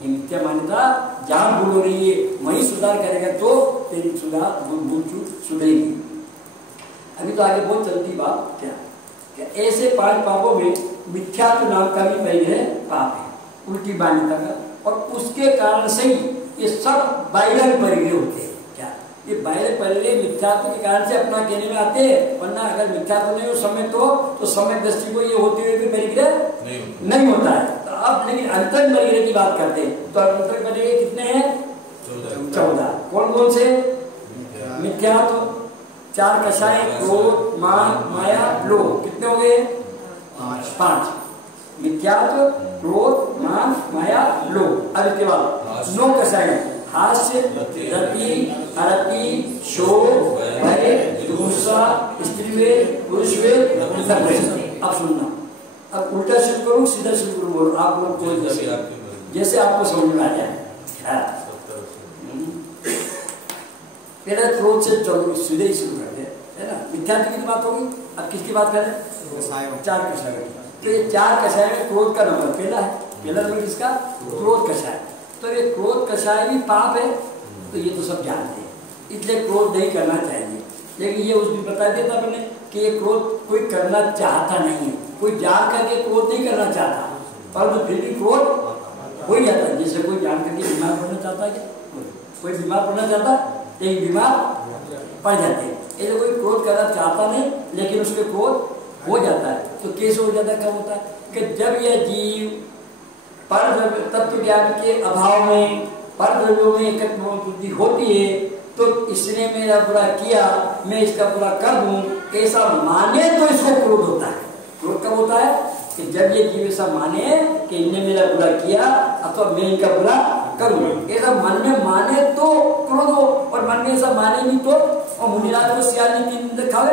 ये मिथ्या मान्यता जहाँ भूल हो रही है वहीं सुधार करेगा तो तेरी सुधार भूल चूक सुधरेगी। अभी तो आगे बहुत चलती बात क्या ऐसे 5 पापों में मिथ्यात्व नाम का भी पहले पाप है, उल्टी मान्यता का, और उसके कारण से ही ये सब बाइलर परिग्रह होते हैं। क्या ये बाइलर परिग्रह मिथ्यात्व के कारण से अपना कहने में आते हैं, वरना अगर मिथ्यात्व नहीं हो समय तो समय दृष्टि को ये होते हुए भी परिग्रह नहीं होता है। तो अब लेकिन अंतर परिग्रह की बात करते हैं, तो अंतर परिग्रह कितने हैं? 14। कौन कौन से? मिथ्यात्व, 4 कषाय, क्रोध, मान, माया, लोभ। कितने हो गए? 5। मिथ्यात्व, क्रोध, मान, माया, लोभ। अब इसके बाद 9 कषाय: हास्य, रति, अरति, शोक, भय, गुस्सा, स्त्रीवेद, पुरुषवेद, धर्मवेद। अब सुनना, अब उल्टा शुरू करूं सीधा शुरू करूं, बोलो आप लोग को जैसे आपको समझ में आ जाए। पहले क्रोध से सीधे ही शुरू करते हैं, है ना। मिथ्यात्व की बात होगी, अब किसकी बात करें? 4 कषाय। तो ये 4 कषाय में क्रोध का नंबर पहला है। पहला नंबर किसका? क्रोध कषाय। तो ये क्रोध कषाय भी पाप है, तो ये तो सब जानते हैं, इसलिए क्रोध नहीं करना चाहिए। लेकिन ये उस दिन बता दिया था मैंने कि ये क्रोध कोई करना चाहता नहीं है, कोई जान करके क्रोध नहीं करना चाहता, परंतु फिर भी क्रोध हो ही जाता है। जैसे कोई जान करके बीमार पड़ना चाहता है, क्या कोई बीमार पड़ना चाहता? एक बीमार पड़ जाते हैं। ऐसे कोई क्रोध करना चाहता नहीं, लेकिन उसके क्रोध हो जाता है। तो कैसे हो जाता है? कब होता है? कि जब यह जीव पर तत्व ज्ञान के अभाव में पर द्रव्यों में एकत्व बुद्धि होती है, तो इसने मेरा बुरा किया, मैं इसका बुरा कर दूं, ऐसा माने तो इसको क्रोध होता है। क्रोध कब होता है? कि जब ये जीव ऐसा माने कि इनने मेरा बुरा किया, अथवा मैं इनका बुरा करूं, ऐसा मन में माने तो क्रोध हो, और मन में ऐसा माने नहीं तो। और मुनिलाल को सियाल ने 3 दिन खावे,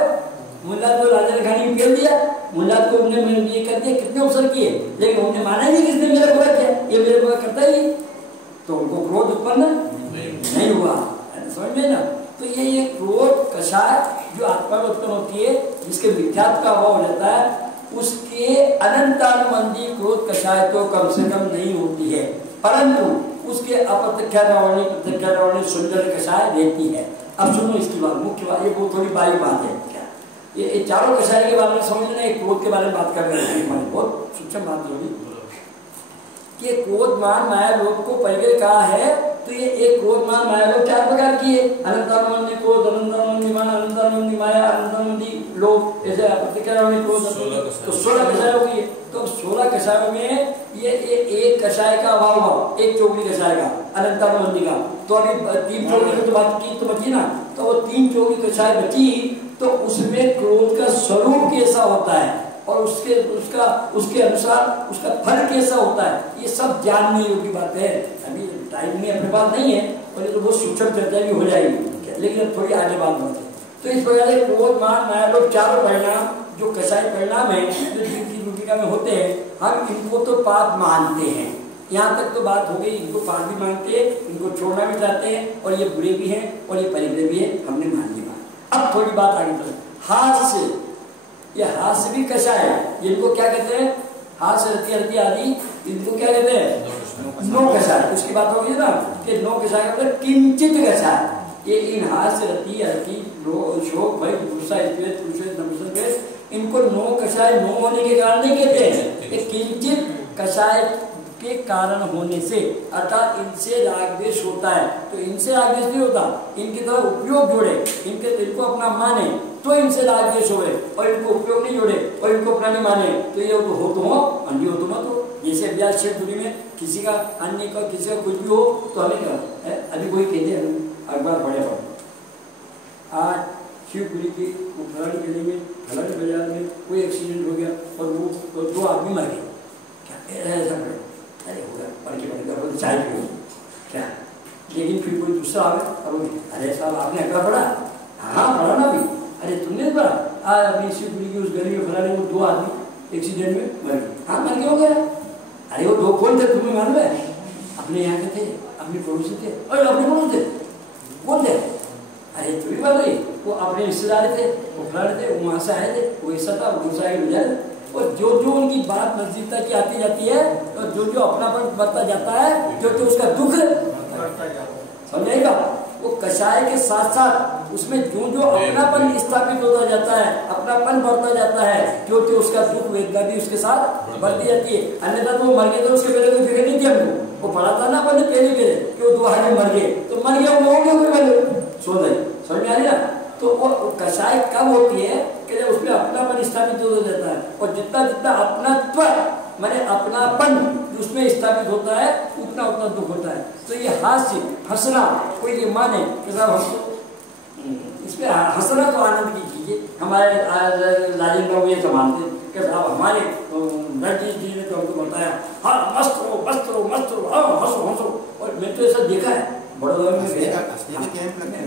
मुनिलाल को राजा ने खाने में पेल दिया, मुनिलाल को उन्हें ये कर दिया, कितने अवसर किए, लेकिन उन्होंने माना ही नहीं कि इसने मेरा बुरा किया, ये मेरा बुरा करता ही, तो उनको क्रोध उत्पन्न नहीं हुआ। समझ में ना। तो ये क्रोध कषाय जो आत्मा में उत्पन्न होती है, जिसके मिथ्यात्व का अभाव हो जाता है, उसके अनंतानुबंधी क्रोध कषाय तो कम से कम नहीं होती है, परंतु उसके अप्रत्यक्षारवणी प्रत्यक्षारवणी सुंदर कषाय रहती है। अब सुनो इसकी बात, मुख्य बात, ये बहुत थोड़ी बारीक बात है। क्या ये चारों कषाय के बारे में समझना, एक क्रोध के बारे में बात कर रहे हैं, बहुत सूक्ष्म बात होगी कि क्रोध मान माया लोभ को परिग्रह कहा है। तो ये एक क्रोध मान माया लोभ 4 प्रकार की है। अनंतानुबंधी क्रोध, अनंतानुबंधी मान, अनंतानुबंधी माया, अनंतानुबंधी लोभ, ऐसे प्रतिक्रिया क्रोध, तो 16 कषाय हो गई। तो 16 कषायों में ये एक कषाय का अभाव हुआ, एक चौगली कषाय का, अनंतानुबंधी का। तो अभी 3 चौगली की तो बात की तो बची ना, तो वो 3 चौगली कषाय बची, तो उसमें क्रोध का स्वरूप कैसा होता है और उसके अनुसार उसका फल कैसा होता है, ये सब जानने योग्य बात है। अभी टाइम में अपने पास नहीं है, और ये तो बहुत सूक्ष्म चर्चा भी हो जाएगी, लेकिन अब थोड़ी आगे बात बढ़ते हैं। तो इस प्रकार से क्रोध मान माया लोभ 4 परिणाम जो कषाय परिणाम है, जो जीव की भूमिका में होते हैं, हम इनको तो पाप मानते हैं। यहाँ तक तो बात हो गई, इनको पाप भी मानते हैं, इनको छोड़ना भी चाहते हैं, और ये बुरे भी हैं और ये परिग्रह भी है, हमने मान लिया। अब थोड़ी बात आगे बढ़े। हास्य, ये हास्य भी कषाय है, जिनको क्या कहते हैं? हास्य, रति, अरति आदि, इनको क्या कहते हैं? 9 कषाय। उसकी बात होगी ना कि 9 कषाय का मतलब किंचित कषाय। ये इन हास्य, रति, अरति, शोक, भय, गुस्सा, स्त्रीवेद, पुरुषवेद, नपुंसकवेद, इनको 9 कषाय 9 होने के कारण नहीं कहते हैं, कि किंचित कषाय के कारण होने से, अर्थात इनसे राग द्वेष होता है, तो इनसे राग द्वेष नहीं होता, इनकी तरह उपयोग जोड़े, इनको अपना माने तो इनसे राग द्वेष हो, और इनको उपयोग नहीं जोड़े और इनको अपना नहीं माने तो ये हो अन्य हो तो मत हो। जैसे अभ्यास क्षेत्र में किसी का अन्य का किसी का कुछ भी हो तो हमें क्या है? अभी कोई कहते हैं अखबार पढ़े आज शिवपुरी के फलानी गली में फलानी बाजार में कोई एक्सीडेंट हो गया और वो 2 आदमी मर गए, क्या ऐसा पड़े? अरे हो गया, पढ़ के चाय पियो क्या? लेकिन फिर कोई दूसरा आ गया और अरे साहब आपने अकड़ा पढ़ा? हाँ पढ़ा ना भी। अरे तुमने पढ़ा? अभी शिवपुरी की उस गली में फलाने वो 2 आदमी एक्सीडेंट में मर गए। हाँ मर गए हो गया। अरे वो 2 कौन थे तुम्हें मालूम है? अपने यहाँ के थे, अपने पड़ोसी थे। अरे अपने पड़ोस थे, कौन थे? अरे तुम्हें बता रही, वो अपने रिश्तेदार थे, वो फलाने थे, वो वहाँ से आए थे, वो ऐसा था, वो दूसरा ही जाए। और जो जो उनकी बात नजदीकता की आती जाती है और जो जो अपनापन बढ़ता जाता है, जो जो उसका दुख समझेगा, वो कषाय के साथ साथ उसमें जो जो अपनापन स्थापित होता जाता है, अपनापन बढ़ता जाता है, जो जो उसका दुख वेदना भी उसके साथ बढ़ती जाती है। अन्यथा तो वो मर गए थे, उसके पहले कोई फिक्र नहीं थी हमको। वो पढ़ा था ना अपन ने पहले कि वो 2 आदमी मर गए, तो मर गया वो हो गया कोई पहले सो गए, समझ में आ रही ना? तो वो कषाय कब होती है कि जब उसमें अपनापन स्थापित हो जाता है, और जितना जितना अपनात्व माने अपनापन उसमें स्थापित होता है उतना उतना दुख होता है। तो ये हास्य हंसना, कोई ये माने कि साहब हमको इसमें हंसना तो आनंद की कीजिए। हमारे राजेंद्र बाबू ये तो मानते कि साहब हमारे नरजीत जी ने तो हमको बताया, हाँ मस्त रहो मस्त रहो मस्त रहो, हाँ हंसो हंसो। और मैं तो ऐसा देखा है, बड़ौदा में गया,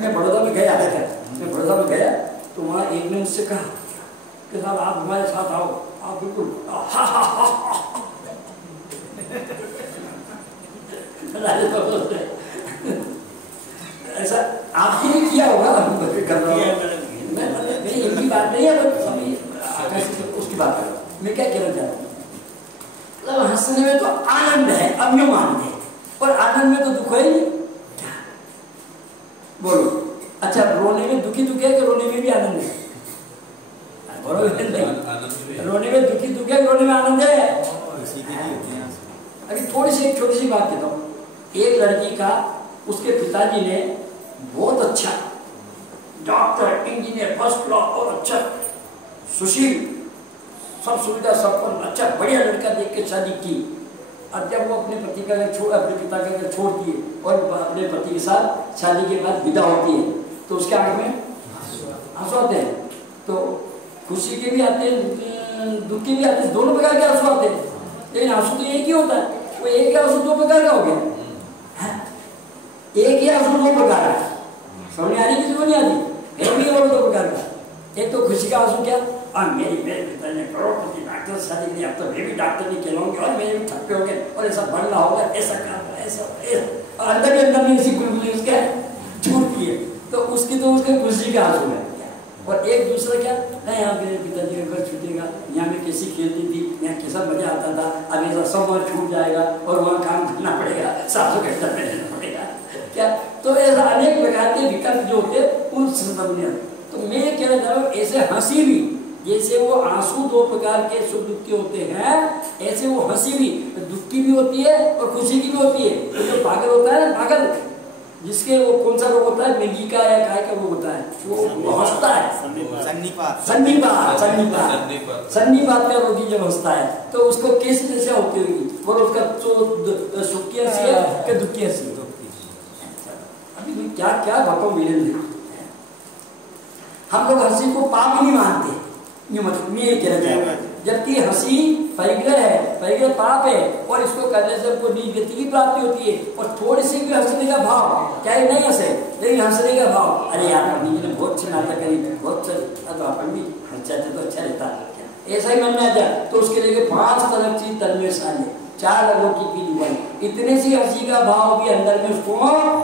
मैं बड़ौदा में गया था, मैं बड़ौदा में गया तो वहाँ एक ने मुझसे कहा कि साहब आप हमारे साथ आओ, आप बिल्कुल ऐसा आपने भी किया होगा, मैं इनकी बात नहीं है, उसकी बात कर रहा हूँ। मैं क्या कहना चाहता हूँ, मतलब हंसने में तो आनंद है, अभिमान है, और आनंद में तो दुख है ही। बोलो अच्छा, रोने में दुखी दुख है कि रोने में भी आनंद है? रोने में दुखी दुख है, रोने में आनंद है। अभी थोड़ी सी एक छोटी सी बात कहता हूँ। एक लड़की का उसके पिताजी ने बहुत अच्छा डॉक्टर इंजीनियर फर्स्ट क्लास और अच्छा सुशील सब सुविधा सब अच्छा बढ़िया लड़का देख के शादी की। अब जब वो अपने पति का घर अपने पिता का घर छोड़ दिए और अपने पति के साथ शादी के बाद विदा होती है, तो उसके आंख में आंसू आते हैं। तो खुशी के भी आते हैं, दुख के भी आते हैं, दोनों प्रकार के आंसू आते हैं। लेकिन आंसू तो एक ही होता है, वो एक ही आंसू 2 प्रकार का हो गया। एक ही आंसू 2 प्रकार का, समझ में आ रही किसी को नहीं आती? एक भी और 2 प्रकार का। एक तो खुशी का आंसू, क्या मेरे पिता ने करोड़पति डॉक्टर शादी की, अब तो मैं भी डॉक्टर नहीं कहलाऊंगे और मेरे भी थप्पे हो गए और ऐसा बनना होगा, ऐसा करना ऐसा, और अंदर के अंदर में इसी गुलगुली उसके छूटती है, तो उसकी तो उसके खुशी का आंसू है। और एक दूसरा क्या नहीं, यहाँ मेरे पिताजी का घर छूटेगा, यहाँ में कैसी खेलती थी, यहाँ कैसा मजा आता था, अब ऐसा सब वहाँ छूट जाएगा और वहाँ काम करना पड़ेगा, सासू के घर में रहना पड़ेगा क्या। तो ऐसा अनेक प्रकार के विकल्प जो होते हैं उन संबंध। तो मैं ये कहना चाह रहा हूँ, ऐसे हंसी भी जैसे वो आंसू 2 प्रकार के सुख दुख के होते हैं, ऐसे वो हंसी भी दुख की भी होती है और खुशी की भी होती है। तो जो पागल होता है ना, पागल जिसके वो कौन सा रोग होता है, मिर्गी का या काय का रोग होता है, वो हंसता है, सन्निपात का रोगी जब हंसता है तो उसको कैसी दशा होती होगी, और उसका तो सुख की हंसी है कि दुख की हंसी। अभी क्या क्या बताओ वीरेंद्र, हम लोग हंसी को पाप ही नहीं मानते, ये कहना चाहूँगा, जबकि हंसी परिग्रह है, परिग्रह पाप है, और इसको करने से हमको निगति की प्राप्ति होती है। और थोड़ी सी भी हंसने का भाव, चाहे नहीं हंसे लेकिन हंसने का भाव, अरे यार पंडित जी ने बहुत अच्छा नाटक करी, बहुत अच्छा, तो अपन भी हंस जाते तो अच्छा रहता, ऐसा ही मन में आ जाए तो उसके लिए 5 तरह चीज तन में साले, 4 लोगों की पीली हुई, इतने सी हंसी का भाव भी अंदर में उसको,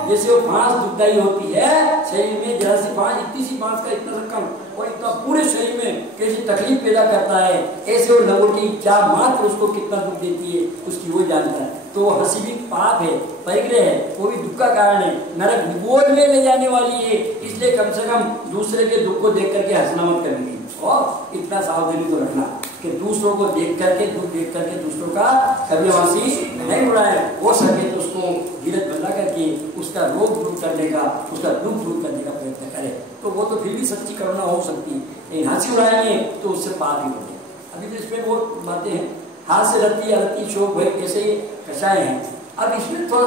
जैसे वो 5 दुखदाई होती है शरीर में, जरा सी 5, इतनी सी 5 का इतना सा कम, और इतना पूरे शरीर में कैसी तकलीफ पैदा करता है, ऐसे वो लंगोटी 4 मात्र उसको कितना दुख देती है उसकी वो जानता है। तो वो हंसी भी पाप है, परिग्रह है, वो भी दुख का कारण है, नरक निगोद में ले जाने वाली है। इसलिए कम से कम दूसरे के दुख को देख करके हंसना मत करनी, और इतना सावधानी तो रखना कि दूसरों को देख करके, दुख देख करके दूसरों का कभी हंसी नहीं उड़ाए। हो सके तो उसको धीरज बना करके उसका रोग दूर करने का, उसका दुख दूर करने का प्रयत्न करे, तो वो तो फिर भी सच्ची करुणा हो सकती है। लेकिन हंसी उड़ाएंगे तो उससे पाप ही होते। अभी तो इसमें बहुत बातें हैं, हाथ से रत्ती या रत्ती शोक भाई कैसे कषाय हैं। अब इसमें तो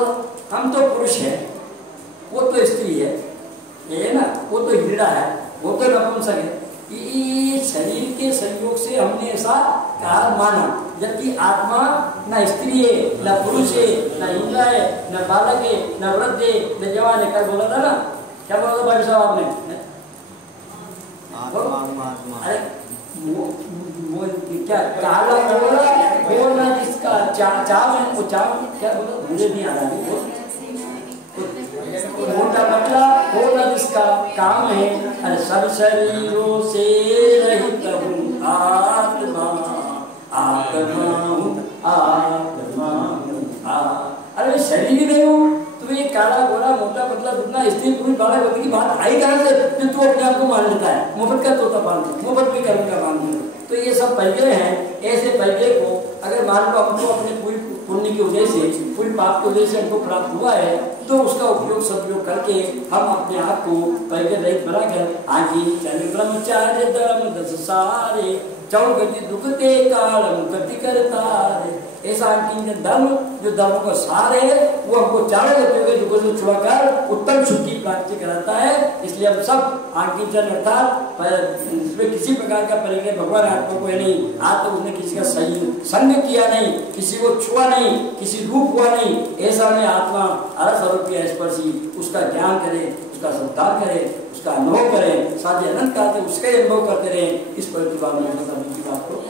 हम तो पुरुष है, वो तो स्त्री है, ये ना, वो तो हिजड़ा है, वो तो नपुंसक है। ये शरीर के संयोग से हमने ऐसा कहा माना, जबकि आत्मा न स्त्री है, न पुरुष है, न युवा है, न बालक है, न वृद्ध है, न जवान है। कल बोला था ना, क्या बोला था भाई साहब आपने? अरे क्या काला बोला जिसका चाव क्या बोला, मुझे नहीं आ रहा। मोटा पतला बोला जिसका काम है, अरे सब शरीरों से रहित हूँ आत्मा, आत्मा हूँ, आत्मा हूँ। अरे शरीर ही नहीं हूँ, तुम्हें ये काला गोरा मोटा पतला दुखना स्त्री पुरुष बालक व्यक्ति की बात आई कहाँ से जो तू अपने आप को मान लेता है? मुफ्त का तोता पालतू, मुफ्त भी कर्म का मान लेता। तो ये सब परिचय हैं। ऐसे परिचय को अगर मान लो हमको अपने पूरी पुण्य की वजह से, पूरी पाप की वजह से हमको प्राप्त हुआ है, तो उसका उपयोग सदुपयोग करके हम अपने आप को परिचय रहित बनाकर आगे चले। ब्रह्मचार्य धर्म दस सारे, चौगति दुख के कालम गति करता है। ऐसा अंकिंचन धर्म जो धर्म का सार है, वो हमको चारों गतियों के दुखों से छुड़ाकर उत्तम शुद्धि प्राप्ति कराता है। इसलिए हम सब अंकिंचन अर्थात इसमें किसी प्रकार का परिचय भगवान आत्मा को है नहीं। आज तक उसने किसी का सही संग किया नहीं, किसी को छुआ नहीं, किसी रूप हुआ नहीं। ऐसा में आत्मा अरस्वरूपी स्पर्शी, उसका ज्ञान करे, उसका सत्कार करे, उसका अनुभव करें, साथ ही अनंत काल उसका अनुभव करते रहे। इस पर की बात को